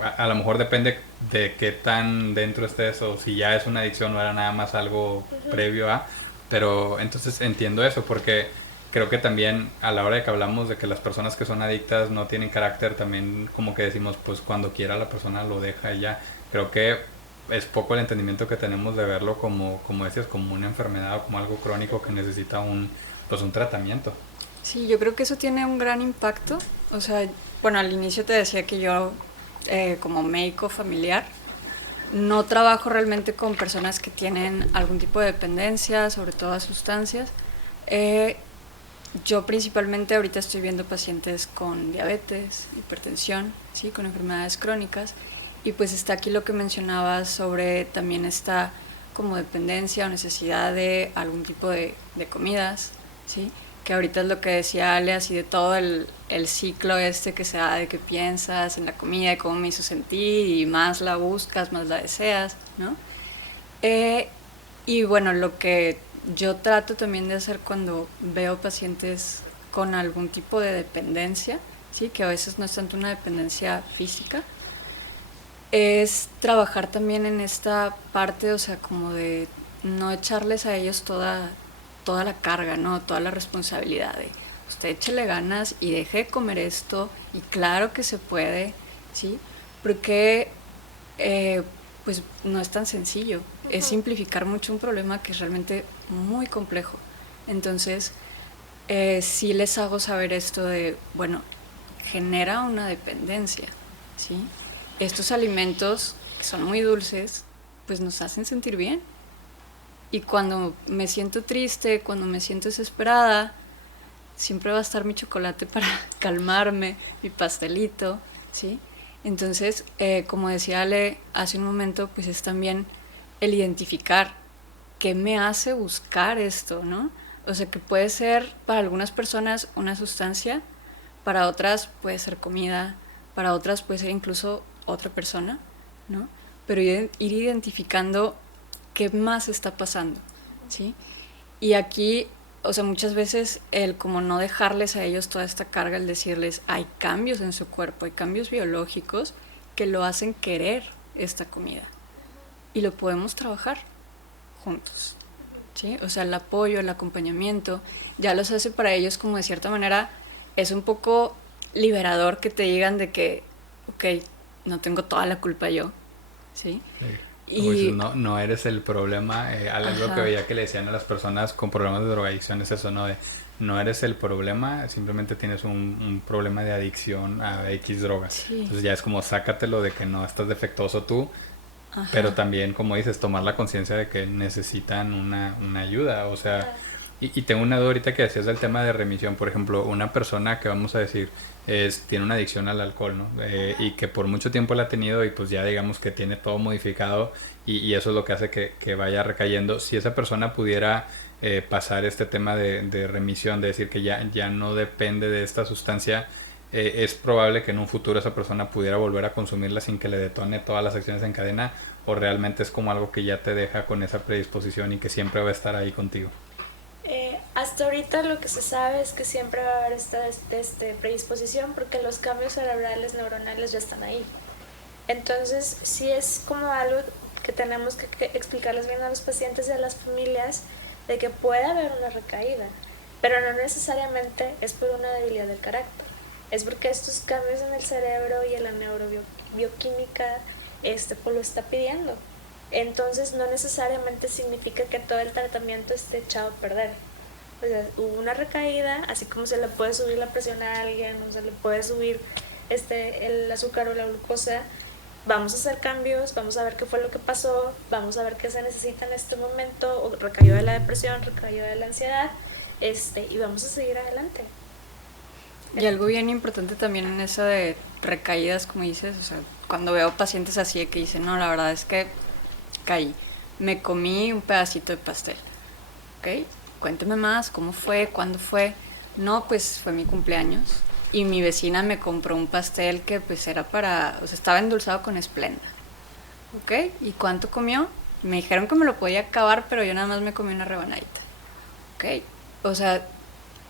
A lo mejor depende de qué tan dentro estés o si ya es una adicción o era nada más algo previo a. Pero entonces entiendo eso porque creo que también a la hora de que hablamos de que las personas que son adictas no tienen carácter, también como que decimos pues cuando quiera la persona lo deja y ya. Creo que es poco el entendimiento que tenemos de verlo como decías, como una enfermedad o como algo crónico que necesita un tratamiento. Sí, yo creo que eso tiene un gran impacto. O sea, bueno, al inicio te decía que yo como médico familiar no trabajo realmente con personas que tienen algún tipo de dependencia, sobre todo a sustancias. Yo principalmente ahorita estoy viendo pacientes con diabetes, hipertensión, ¿sí? Con enfermedades crónicas. Y pues está aquí lo que mencionabas sobre también esta como dependencia o necesidad de algún tipo de comidas, ¿sí? Que ahorita es lo que decía Ale, así de todo el ciclo que se da de que piensas en la comida y cómo me hizo sentir y más la buscas, más la deseas, ¿no? Y bueno, lo que yo trato también de hacer cuando veo pacientes con algún tipo de dependencia, ¿sí? Que a veces no es tanto una dependencia física, es trabajar también en esta parte, o sea, como de no echarles a ellos toda la carga, ¿no? Toda la responsabilidad de usted échele ganas y deje de comer esto y claro que se puede, ¿sí? Porque pues no es tan sencillo, es simplificar mucho un problema que es realmente muy complejo. Entonces, sí les hago saber esto de, bueno, genera una dependencia, ¿sí? Estos alimentos que son muy dulces, pues nos hacen sentir bien. Y cuando me siento triste, cuando me siento desesperada, siempre va a estar mi chocolate para calmarme, mi pastelito, ¿sí? Entonces, como decía Ale hace un momento, pues es también el identificar qué me hace buscar esto, ¿no? O sea, que puede ser para algunas personas una sustancia, para otras puede ser comida, para otras puede ser incluso otra persona, ¿no? Pero ir identificando qué más está pasando, ¿sí? Y aquí, o sea, muchas veces el como no dejarles a ellos toda esta carga, el decirles, hay cambios en su cuerpo, hay cambios biológicos que lo hacen querer esta comida. Y lo podemos trabajar juntos, ¿sí? O sea, el apoyo, el acompañamiento, ya los hace para ellos como de cierta manera, es un poco liberador que te digan de que, ok, no tengo toda la culpa yo, ¿sí? Como dices, no eres el problema. Algo que veía que le decían a las personas con problemas de drogadicción es eso, ¿no? De, no eres el problema, simplemente tienes un problema de adicción a X droga. Sí. Entonces ya es como sácatelo de que no estás defectuoso tú, Ajá. pero también, como dices, tomar la conciencia de que necesitan una ayuda. O sea, y tengo una duda ahorita que decías del tema de remisión. Por ejemplo, una persona que vamos a decir tiene una adicción al alcohol, ¿no? Y que por mucho tiempo la ha tenido y pues ya digamos que tiene todo modificado y eso es lo que hace que vaya recayendo. Si esa persona pudiera pasar este tema de remisión, de decir que ya no depende de esta sustancia, es probable que en un futuro esa persona pudiera volver a consumirla sin que le detone todas las acciones en cadena, o realmente es como algo que ya te deja con esa predisposición y que siempre va a estar ahí contigo. Hasta ahorita lo que se sabe es que siempre va a haber esta predisposición porque los cambios cerebrales neuronales ya están ahí. Entonces sí es como algo que tenemos que explicarles bien a los pacientes y a las familias de que puede haber una recaída, pero no necesariamente es por una debilidad del carácter, es porque estos cambios en el cerebro y en la neurobioquímica pues lo está pidiendo. Entonces no necesariamente significa que todo el tratamiento esté echado a perder. O sea, hubo una recaída, así como se le puede subir la presión a alguien, o se le puede subir el azúcar o la glucosa. Vamos a hacer cambios, vamos a ver qué fue lo que pasó, vamos a ver qué se necesita en este momento, o recayó de la depresión, recayó de la ansiedad, y vamos a seguir adelante. Y algo bien importante también en eso de recaídas, como dices, o sea, cuando veo pacientes así que dicen, no, la verdad es que caí, me comí un pedacito de pastel, ¿ok? Cuénteme más, ¿cómo fue? ¿Cuándo fue? No, pues fue mi cumpleaños y mi vecina me compró un pastel que pues era o sea, estaba endulzado con Esplenda, ¿ok? ¿Y cuánto comió? Me dijeron que me lo podía acabar, pero yo nada más me comí una rebanadita, ¿ok? O sea,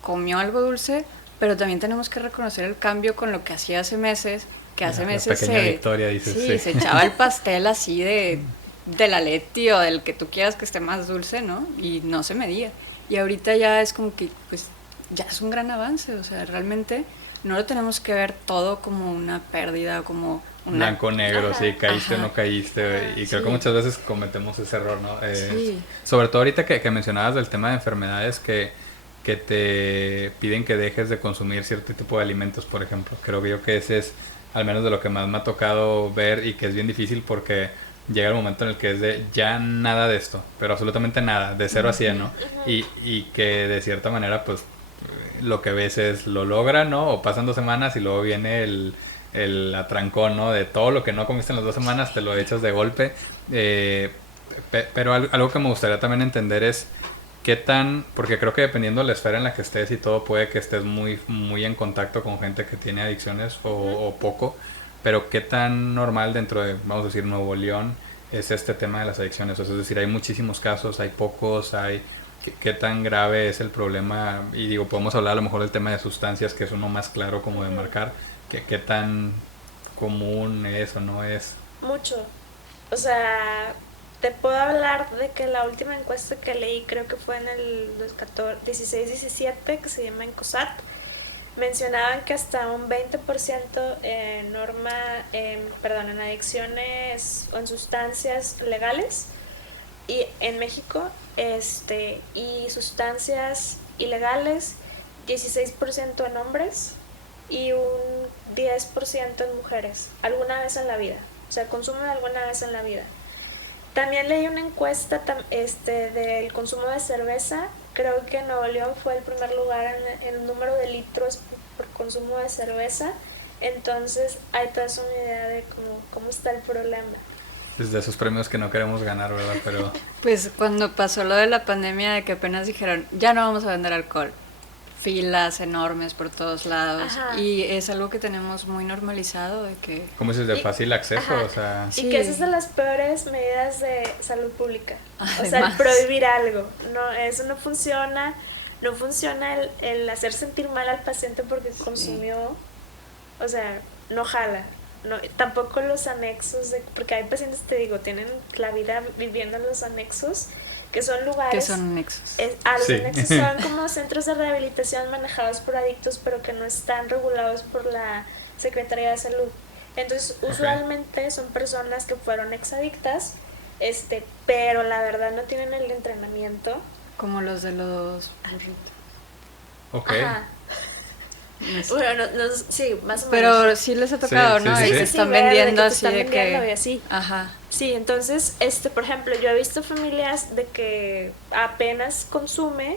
comió algo dulce, pero también tenemos que reconocer el cambio con lo que hacía hace meses, que hace meses pequeña victoria, dices, sí, se echaba el pastel así de la Leti o del que tú quieras que esté más dulce, ¿no? Y no se medía. Y ahorita ya es como que, pues, ya es un gran avance, o sea, realmente no lo tenemos que ver todo como una pérdida, como una... Blanco-negro, sí, caíste o no caíste, y creo que muchas veces cometemos ese error, ¿no? Sobre todo ahorita que mencionabas del tema de enfermedades que te piden que dejes de consumir cierto tipo de alimentos, por ejemplo. Creo que ese es al menos de lo que más me ha tocado ver y que es bien difícil porque llega el momento en el que es de ya nada de esto, pero absolutamente nada, de 0 a 100, ¿no? Y que de cierta manera pues lo que ves es lo logran, ¿no? O pasan 2 semanas y luego viene el atrancón, ¿no? De todo lo que no comiste en las 2 semanas te lo echas de golpe. Pero algo que me gustaría también entender es qué tan, porque creo que dependiendo de la esfera en la que estés y todo, puede que estés muy, muy en contacto con gente que tiene adicciones o poco, pero qué tan normal dentro de, vamos a decir, Nuevo León es este tema de las adicciones. O sea, es decir, hay muchísimos casos, hay pocos, ¿qué tan grave es el problema? Y digo, podemos hablar a lo mejor del tema de sustancias, que es uno más claro como de marcar, qué tan común es o no es. Mucho. O sea, te puedo hablar de que la última encuesta que leí, creo que fue en el 16-17, que se llama ENCOSAT, mencionaban que hasta un 20% en en adicciones o en sustancias legales y en México, y sustancias ilegales, 16% en hombres y un 10% en mujeres, alguna vez en la vida. O sea, consumen alguna vez en la vida. También leí una encuesta del consumo de cerveza. Creo que Nuevo León fue el primer lugar en el número de litros por consumo de cerveza. Entonces, ahí te das una idea de cómo está el problema. Es de esos premios que no queremos ganar, ¿verdad? Pero Pues cuando pasó lo de la pandemia, de que apenas dijeron, ya no vamos a vender alcohol, filas enormes por todos lados, Ajá. y es algo que tenemos muy normalizado, de que... ¿cómo dices? De Y- fácil acceso, ajá. o sea... Sí. Y que esa es de las peores medidas de salud pública. O sea, el Además. prohibir algo. No, eso no funciona. No funciona el hacer sentir mal al paciente porque consumió. O sea, no jala. No, tampoco los anexos, porque hay pacientes, te digo, tienen la vida viviendo en los anexos, que son lugares... Que son nexos. Los Sí. anexos son como centros de rehabilitación manejados por adictos, pero que no están regulados por la Secretaría de Salud. Entonces, usualmente son personas que fueron exadictas, pero la verdad no tienen el entrenamiento. Como los de los burritos. Ok. Ajá. No sé. Bueno, sí, más o menos. Pero sí les ha tocado, Sí, ¿no? sí, Y sí. que Sí, están ver, vendiendo que te así están de vendiendo y que... así. Ajá. Sí, entonces, por ejemplo, yo he visto familias de que apenas consume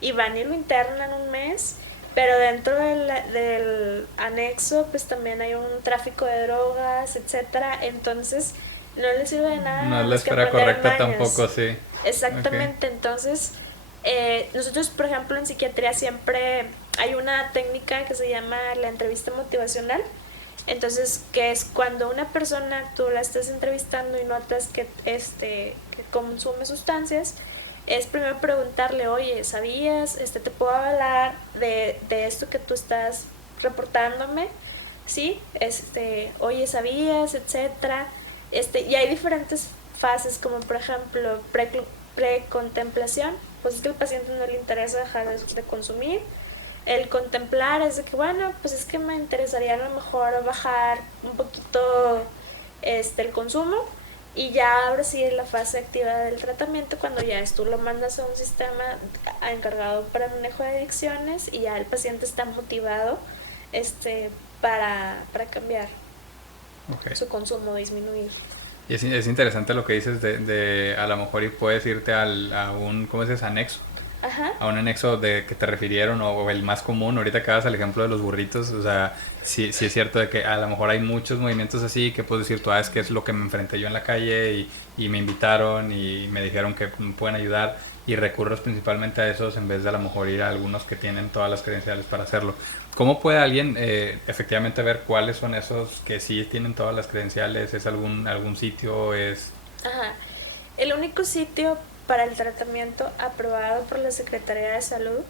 y van y lo internan un mes, pero dentro del anexo pues también hay un tráfico de drogas, etcétera, entonces no les sirve de nada. No es la más que esfera aprender correcta mañas. tampoco, sí. Exactamente, entonces nosotros, por ejemplo, en psiquiatría siempre hay una técnica que se llama la entrevista motivacional. Entonces, que es cuando una persona tú la estás entrevistando y notas que consume sustancias, es primero preguntarle, oye, ¿sabías? ¿Te puedo hablar de esto que tú estás reportándome? ¿Sí? Oye, ¿sabías? Etcétera. Y hay diferentes fases, como por ejemplo, precontemplación, pues es que al paciente no le interesa dejar de consumir. El contemplar es de que, bueno, pues es que me interesaría a lo mejor bajar un poquito el consumo, y ya ahora sí la fase activa del tratamiento, cuando ya tú lo mandas a un sistema encargado para el manejo de adicciones y ya el paciente está motivado para cambiar su consumo, disminuir. Y es interesante lo que dices de a lo mejor y puedes irte a un, ¿cómo es ese anexo? Ajá. A un anexo de que te refirieron o el más común. Ahorita que hagas el ejemplo de los burritos, o sea, sí es cierto de que a lo mejor hay muchos movimientos así que puedes decir tú, es que es lo que me enfrenté yo en la calle y me invitaron y me dijeron que me pueden ayudar, y recurres principalmente a esos en vez de a lo mejor ir a algunos que tienen todas las credenciales para hacerlo. ¿Cómo puede alguien efectivamente ver cuáles son esos que sí tienen todas las credenciales? ¿Es algún sitio? ¿Es...? Ajá. El único sitio para el tratamiento aprobado por la Secretaría de Salud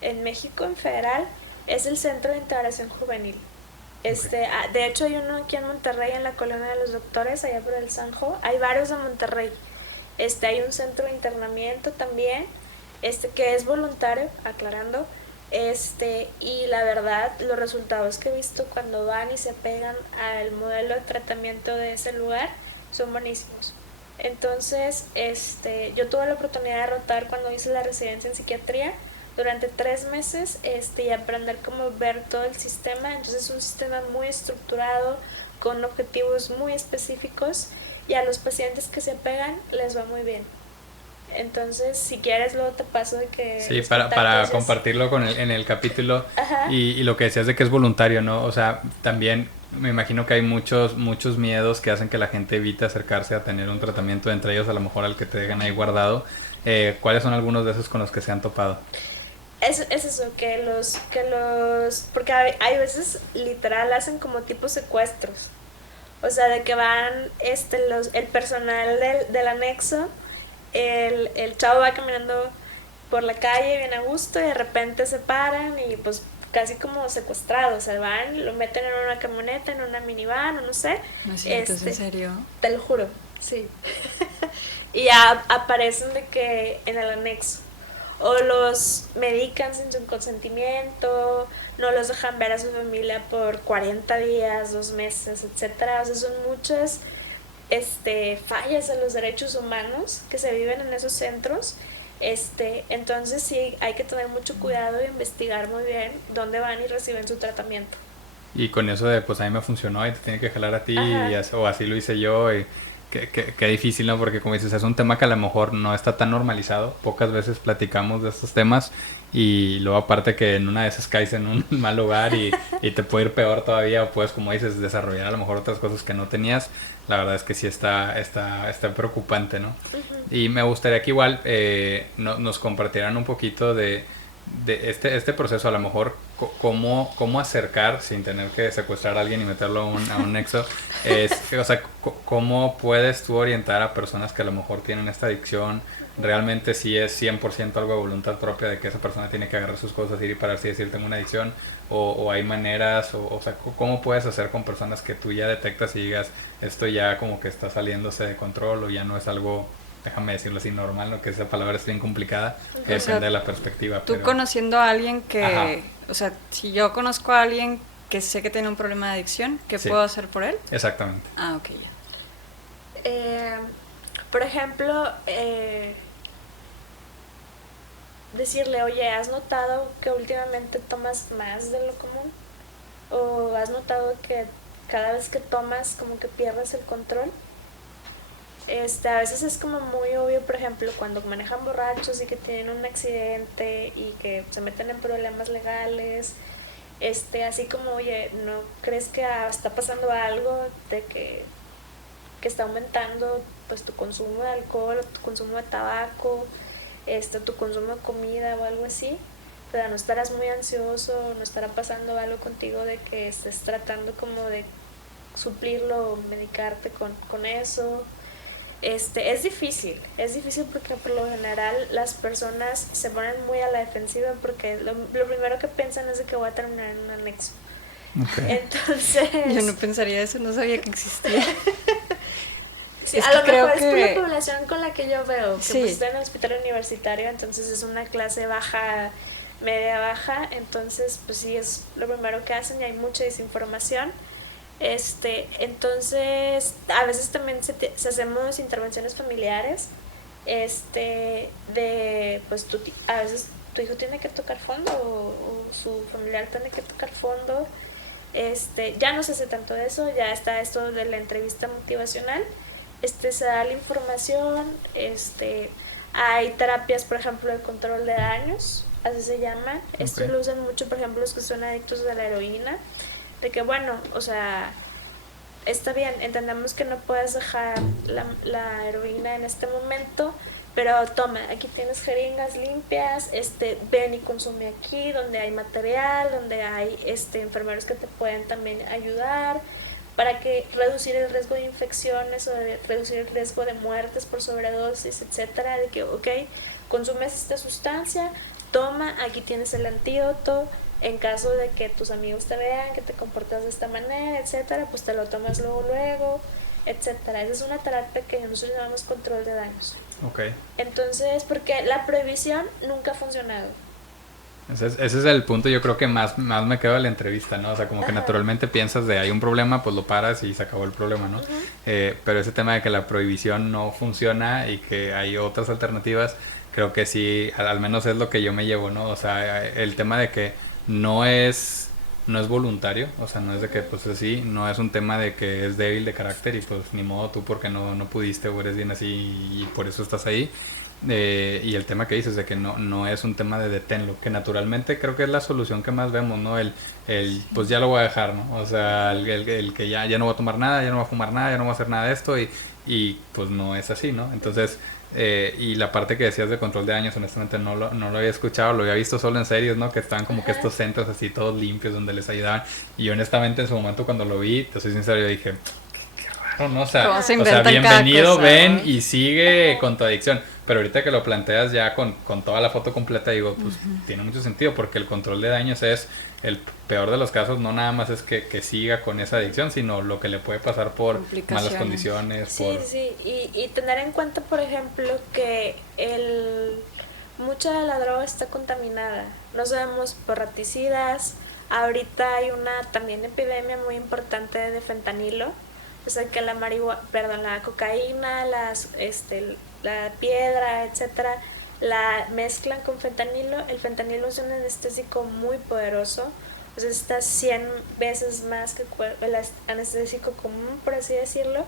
en México, en federal, es el Centro de Integración Juvenil. De hecho hay uno aquí en Monterrey, en la Colonia de los Doctores, allá por el Sanjo. Hay varios en Monterrey. Hay un centro de internamiento también, que es voluntario, aclarando. Y la verdad, los resultados que he visto cuando van y se apegan al modelo de tratamiento de ese lugar son buenísimos. Entonces, yo tuve la oportunidad de rotar cuando hice la residencia en psiquiatría durante 3 meses, y aprender cómo ver todo el sistema. Entonces es un sistema muy estructurado, con objetivos muy específicos, y a los pacientes que se apegan les va muy bien. Entonces, si quieres, luego te paso de que... Sí, para compartirlo en el capítulo. Y lo que decías de que es voluntario, ¿no? O sea, también me imagino que hay muchos miedos que hacen que la gente evite acercarse a tener un tratamiento, entre ellos a lo mejor al que te dejan ahí guardado. ¿Cuáles son algunos de esos con los que se han topado? Es eso, porque hay veces literal hacen como tipo secuestros. O sea, de que van el personal del anexo, el chavo va caminando por la calle bien a gusto y de repente se paran y pues casi como secuestrados. O sea, van, lo meten en una camioneta, en una minivan o no sé. No es cierto, ¿es en serio? Te lo juro, sí. Y ya aparecen de que en el anexo. O los medican sin su consentimiento, no los dejan ver a su familia por 40 días, 2 meses, etcétera. O sea, son muchas fallas a los derechos humanos que se viven en esos centros. Entonces sí hay que tener mucho cuidado e investigar muy bien dónde van y reciben su tratamiento. Y con eso de, pues a mí me funcionó y te tiene que jalar a ti, o así lo hice yo, y Qué difícil, ¿no? Porque como dices, es un tema que a lo mejor no está tan normalizado. Pocas veces platicamos de estos temas y luego aparte que en una de esas caes en un mal lugar y te puede ir peor todavía o puedes, como dices, desarrollar a lo mejor otras cosas que no tenías. La verdad es que sí está preocupante, ¿no? Ujú. Y me gustaría que igual nos compartieran un poquito de este proceso, a lo mejor cómo acercar sin tener que secuestrar a alguien y meterlo a un nexo, o sea, cómo puedes tú orientar a personas que a lo mejor tienen esta adicción, realmente si es 100% algo de voluntad propia de que esa persona tiene que agarrar sus cosas, ir y pararse y decir tengo una adicción, o hay maneras, o sea, cómo puedes hacer con personas que tú ya detectas y digas esto ya como que está saliéndose de control o ya no es algo, déjame decirlo así, normal, ¿no? Que esa palabra es bien complicada, que O depende sea, de la perspectiva. tú Pero conociendo a alguien ajá, que, o sea, si yo conozco a alguien que sé que tiene un problema de adicción, ¿qué sí, puedo hacer por él? exactamente. Ah, ok, ya. Eh, por ejemplo, decirle, oye, ¿has notado que últimamente tomas más de lo común? ¿O has notado que cada vez que tomas como que pierdes el control? A veces es como muy obvio, por ejemplo, cuando manejan borrachos y que tienen un accidente y que se meten en problemas legales, así como, oye, ¿no crees que está pasando algo de que está aumentando pues tu consumo de alcohol o tu consumo de tabaco, tu consumo de comida o algo así? Pero no estarás muy ansioso, no estará pasando algo contigo de que estés tratando como de suplirlo o medicarte con eso. Es difícil porque por lo general las personas se ponen muy a la defensiva porque lo primero que piensan es de que voy a terminar en un anexo. Okay. Entonces, Yo no pensaría eso, no sabía que existía. sí, Es a que lo creo mejor es por la que población con la que yo veo, que sí. pues estoy en el hospital universitario, entonces es una clase baja, media baja, entonces pues sí es lo primero que hacen y hay mucha desinformación. Entonces a veces también se hacemos intervenciones familiares, de pues a veces tu hijo tiene que tocar fondo o su familiar tiene que tocar fondo. Ya no se hace tanto de eso, ya está esto de la entrevista motivacional, se da la información, hay terapias, por ejemplo, de control de daños, así se llaman. Esto Okay. lo usan mucho, por ejemplo, los que son adictos de la heroína, de que bueno, o sea, está bien, entendemos que no puedes dejar la heroína en este momento, pero toma, aquí tienes jeringas limpias, ven y consume aquí, donde hay material, donde hay enfermeros que te pueden también ayudar para que reducir el riesgo de infecciones o de reducir el riesgo de muertes por sobredosis, etcétera, de que ok, consumes esta sustancia, toma, aquí tienes el antídoto, en caso de que tus amigos te vean que te comportas de esta manera, etcétera, pues te lo tomas luego, etcétera. Esa es una terapia que nosotros llamamos control de daños. Okay. Entonces, porque la prohibición nunca ha funcionado. Ese es el punto, yo creo que más me quedo de la entrevista, ¿no? O sea, como que Ajá. naturalmente piensas de hay un problema, pues lo paras y se acabó el problema, ¿no? Uh-huh. Pero ese tema de que la prohibición no funciona y que hay otras alternativas, creo que sí, al menos es lo que yo me llevo, ¿no? O sea, el tema de que no es, no es voluntario, o sea, no es de que pues así, no es un tema de que es débil de carácter y pues ni modo tú porque no pudiste o eres bien así y por eso estás ahí. Y el tema que dices de que no es un tema de deténlo, que naturalmente creo que es la solución que más vemos, ¿no? Pues ya lo voy a dejar, ¿no? O sea, el que ya no voy a tomar nada, ya no voy a fumar nada, ya no voy a hacer nada de esto y pues no es así, ¿no? Entonces, y la parte que decías de control de daños, honestamente no lo había escuchado, lo había visto solo en series, ¿no? Que estaban como que Ajá. estos centros así todos limpios donde les ayudaban. Y honestamente en su momento cuando lo vi, te soy sincero, yo dije, qué raro, ¿no? cómo se O sea, inventan cada bienvenido, cosa, ven ¿no? y sigue Ajá. con tu adicción. Pero ahorita que lo planteas ya con toda la foto completa, digo, pues tiene mucho sentido porque el control de daños es el peor de los casos, no nada más es que siga con esa adicción, sino lo que le puede pasar por malas condiciones. Sí, sí, y tener en cuenta, por ejemplo, que mucha de la droga está contaminada. No sabemos por raticidas. Ahorita hay una también epidemia muy importante de fentanilo. O sea que la cocaína, la piedra, etcétera, la mezclan con fentanilo. El fentanilo es un anestésico muy poderoso. O sea, está 100 veces más que el anestésico común, por así decirlo.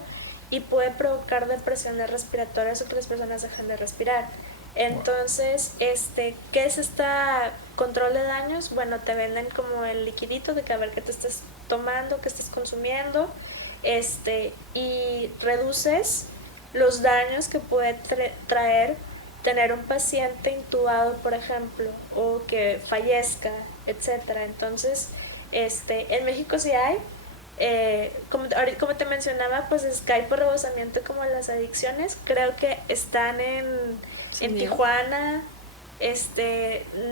y puede provocar depresiones respiratorias o que las personas dejen de respirar. Entonces, ¿qué es esta control de daños? Bueno, te venden como el liquidito de que a ver qué te estás tomando, qué estás consumiendo, y reduces los daños que puede traer tener un paciente intubado, por ejemplo, o que fallezca, etcétera. Entonces, en México sí hay, como te mencionaba, pues Skype por rebosamiento como las adicciones, creo que están en Tijuana,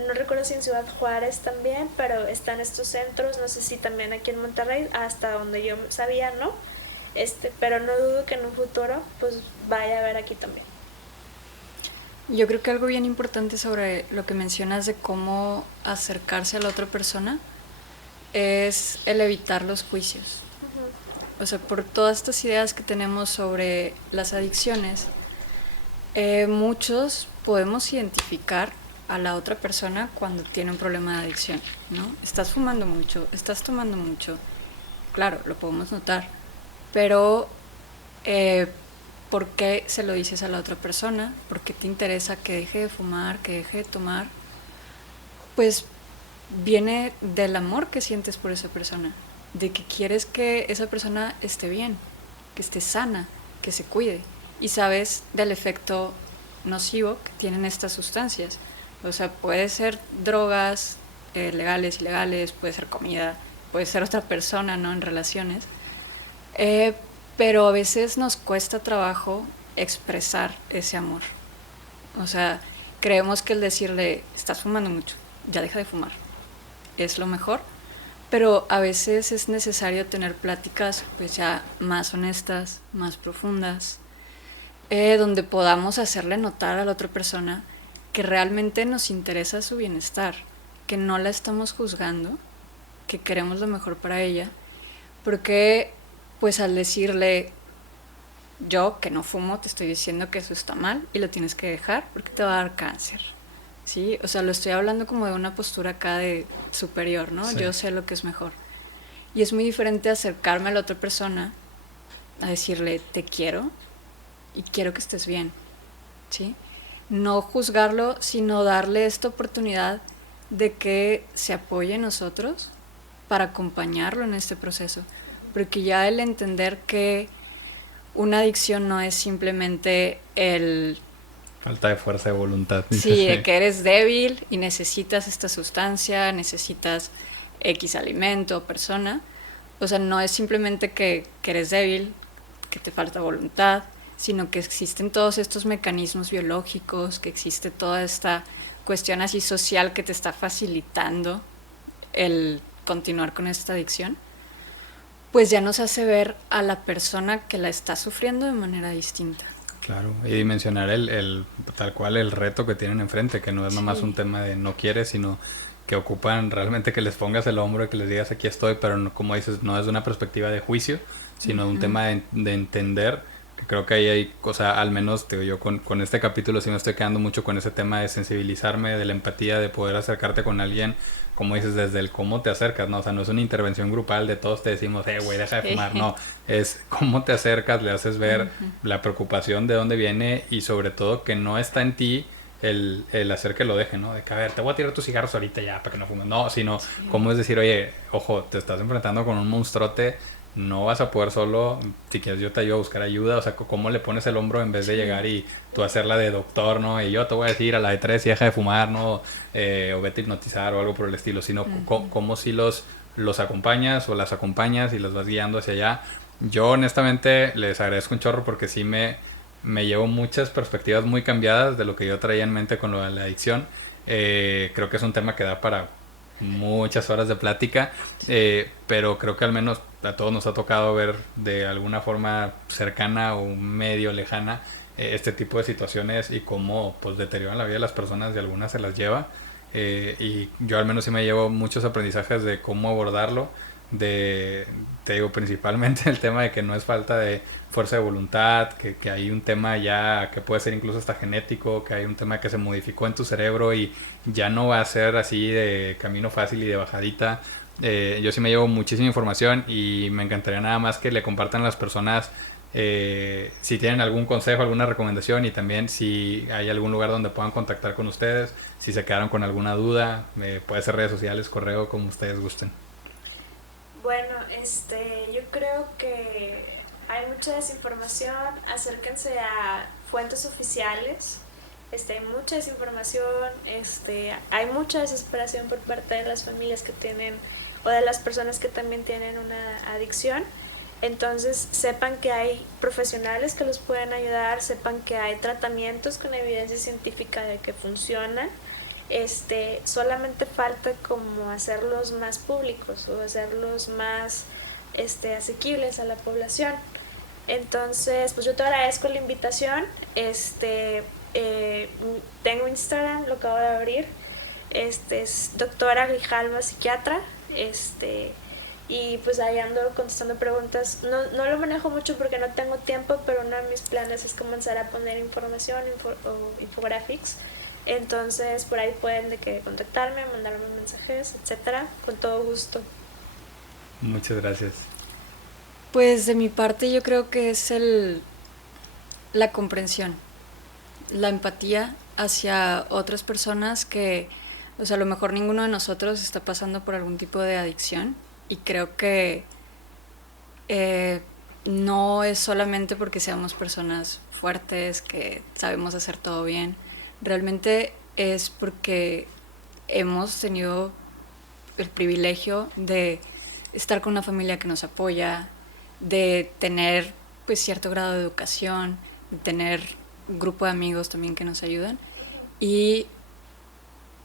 no recuerdo si en Ciudad Juárez también, pero están estos centros, no sé si también aquí en Monterrey, hasta donde yo sabía, ¿no? Pero no dudo que en un futuro pues vaya a haber aquí también. Yo creo que algo bien importante sobre lo que mencionas de cómo acercarse a la otra persona es el evitar los juicios. O sea, por todas estas ideas que tenemos sobre las adicciones, muchos podemos identificar a la otra persona cuando tiene un problema de adicción, ¿no? Estás fumando mucho, estás tomando mucho, claro, lo podemos notar, pero ¿por qué se lo dices a la otra persona? ¿Por qué te interesa que deje de fumar, que deje de tomar? Pues viene del amor que sientes por esa persona, de que quieres que esa persona esté bien, que esté sana, que se cuide, y sabes del efecto nocivo que tienen estas sustancias. O sea, puede ser drogas legales, ilegales, puede ser comida, puede ser otra persona, ¿no? En relaciones. Pero a veces nos cuesta trabajo expresar ese amor. O sea, creemos que el decirle, estás fumando mucho, ya deja de fumar, es lo mejor, pero a veces es necesario tener pláticas pues ya más honestas, más profundas, donde podamos hacerle notar a la otra persona que realmente nos interesa su bienestar, que no la estamos juzgando, que queremos lo mejor para ella, porque pues al decirle, yo que no fumo te estoy diciendo que eso está mal y lo tienes que dejar porque te va a dar cáncer, ¿sí? O sea, lo estoy hablando como de una postura acá de superior, ¿no? Sí. Yo sé lo que es mejor. Y es muy diferente acercarme a la otra persona a decirle, te quiero y quiero que estés bien, ¿sí? No juzgarlo, sino darle esta oportunidad de que se apoye en nosotros para acompañarlo en este proceso. Porque ya el entender que una adicción no es simplemente el... falta de fuerza de voluntad. Sí, de que eres débil y necesitas esta sustancia, necesitas X alimento, persona. O sea, no es simplemente que eres débil, que te falta voluntad, sino que existen todos estos mecanismos biológicos, que existe toda esta cuestión así social que te está facilitando el continuar con esta adicción. Pues ya nos hace ver a la persona que la está sufriendo de manera distinta. Claro, y dimensionar el tal cual el reto que tienen enfrente, que no es nomás un tema de no quieres, sino que ocupan realmente que les pongas el hombro y que les digas aquí estoy, pero no, como dices, no es de una perspectiva de juicio, sino de un tema de entender, que creo que ahí hay, o sea, al menos te digo, yo con este capítulo sí me estoy quedando mucho con ese tema de sensibilizarme, de la empatía, de poder acercarte con alguien, como dices, desde el cómo te acercas, ¿no? O sea, no es una intervención grupal de todos te decimos, güey, deja de fumar, no. Es cómo te acercas, le haces ver la preocupación de dónde viene y sobre todo que no está en ti el hacer que lo deje, ¿no? De que, a ver, te voy a tirar tus cigarros ahorita ya para que no fumes. No, sino cómo es decir, oye, ojo, te estás enfrentando con un monstruote, no vas a poder solo, si quieres yo te ayudo a buscar ayuda, o sea, cómo le pones el hombro en vez de llegar y tú hacerla de doctor, ¿no? Y yo te voy a decir a la de 3 y deja de fumar, ¿no? O vete a hipnotizar o algo por el estilo, sino cómo si los acompañas o las acompañas y las vas guiando hacia allá. Yo honestamente les agradezco un chorro porque sí me llevo muchas perspectivas muy cambiadas de lo que yo traía en mente con lo de la adicción. Creo que es un tema que da para muchas horas de plática, pero creo que al menos a todos nos ha tocado ver de alguna forma cercana o medio lejana este tipo de situaciones y cómo pues deterioran la vida de las personas, y algunas se las lleva, y yo al menos sí me llevo muchos aprendizajes de cómo abordarlo, te digo principalmente el tema de que no es falta de fuerza de voluntad, que hay un tema ya que puede ser incluso hasta genético, que hay un tema que se modificó en tu cerebro y ya no va a ser así de camino fácil y de bajadita. Yo sí me llevo muchísima información y me encantaría nada más que le compartan a las personas Si tienen algún consejo, alguna recomendación, y también si hay algún lugar donde puedan contactar con ustedes, si se quedaron con alguna duda, puede ser redes sociales, correo, como ustedes gusten. Bueno, yo creo que hay mucha desinformación. Acérquense a fuentes oficiales. Hay mucha desinformación, hay mucha desesperación por parte de las familias que tienen, o de las personas que también tienen una adicción. Entonces sepan que hay profesionales que los pueden ayudar, sepan que hay tratamientos con evidencia científica de que funcionan. Solamente falta como hacerlos más públicos o hacerlos más asequibles a la población. Entonces, pues yo te agradezco la invitación. Tengo Instagram, lo acabo de abrir. Es doctora Grijalva Psiquiatra. Y pues ahí ando contestando preguntas. No lo manejo mucho porque no tengo tiempo, pero uno de mis planes es comenzar a poner información o infographics. Entonces por ahí pueden contactarme, mandarme mensajes, etcétera, con todo gusto. Muchas gracias. Pues de mi parte yo creo que es la comprensión, la empatía hacia otras personas que, o sea, a lo mejor ninguno de nosotros está pasando por algún tipo de adicción, y creo que no es solamente porque seamos personas fuertes, que sabemos hacer todo bien, realmente es porque hemos tenido el privilegio de estar con una familia que nos apoya, de tener pues cierto grado de educación, de tener un grupo de amigos también que nos ayudan, y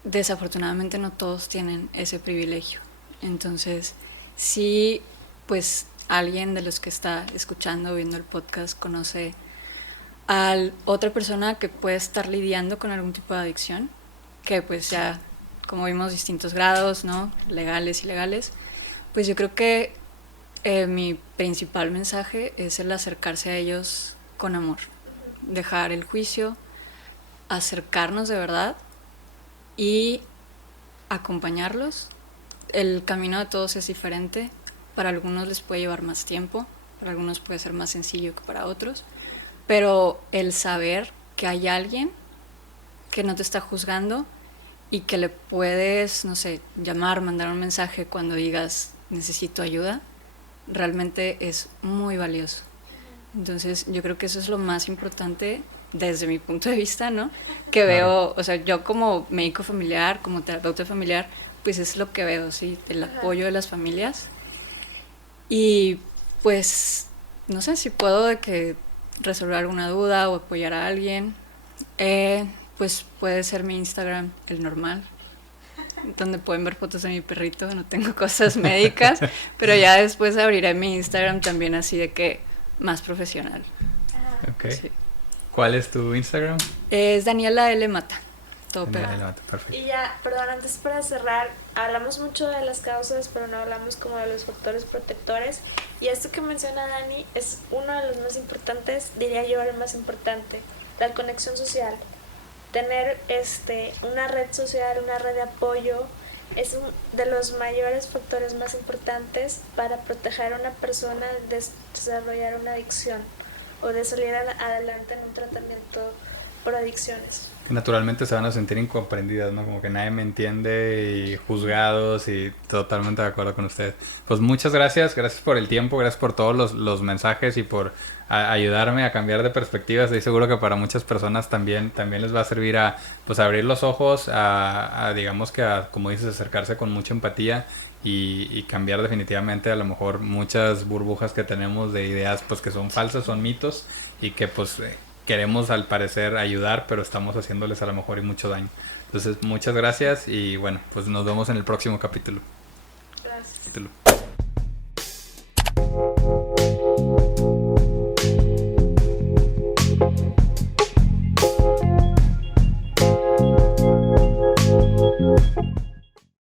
desafortunadamente no todos tienen ese privilegio. Entonces, si pues alguien de los que está escuchando o viendo el podcast conoce a otra persona que puede estar lidiando con algún tipo de adicción, que pues ya, como vimos, distintos grados, ¿no? Legales, ilegales, pues yo creo que mi principal mensaje es el acercarse a ellos con amor, dejar el juicio, acercarnos de verdad y acompañarlos. El camino de todos es diferente. Para algunos les puede llevar más tiempo, para algunos puede ser más sencillo que para otros, pero el saber que hay alguien que no te está juzgando y que le puedes, no sé, llamar, mandar un mensaje cuando digas necesito ayuda, realmente es muy valioso. Entonces yo creo que eso es lo más importante desde mi punto de vista, ¿no? Que veo, o sea, yo como médico familiar, como terapeuta familiar, pues es lo que veo, ¿sí? El apoyo de las familias. Y pues, no sé si puedo resolver alguna duda o apoyar a alguien, pues puede ser mi Instagram, el normal, donde pueden ver fotos de mi perrito, no tengo cosas médicas, pero ya después abriré mi Instagram también así de que más profesional. Ok. Sí. ¿Cuál es tu Instagram? Es Daniela L. Mata, todo Daniela pegado. L. Mata, perfecto. Y ya, perdón, antes para cerrar, hablamos mucho de las causas, pero no hablamos como de los factores protectores. Y esto que menciona Dani es uno de los más importantes, diría yo el más importante, la conexión social. Tener una red social, una red de apoyo, es uno de los mayores factores más importantes para proteger a una persona de desarrollar una adicción o de salir adelante en un tratamiento por adicciones. Naturalmente se van a sentir incomprendidas, ¿no? Como que nadie me entiende y juzgados, y totalmente de acuerdo con ustedes. Pues muchas gracias por el tiempo, gracias por todos los mensajes y por ayudarme a cambiar de perspectiva. Estoy seguro que para muchas personas también les va a servir a pues abrir los ojos, a digamos que como dices, acercarse con mucha empatía y cambiar definitivamente a lo mejor muchas burbujas que tenemos de ideas pues que son falsas, son mitos, y que pues queremos al parecer ayudar, pero estamos haciéndoles a lo mejor y mucho daño. Entonces muchas gracias y bueno, pues nos vemos en el próximo capítulo. Gracias. Capítulo.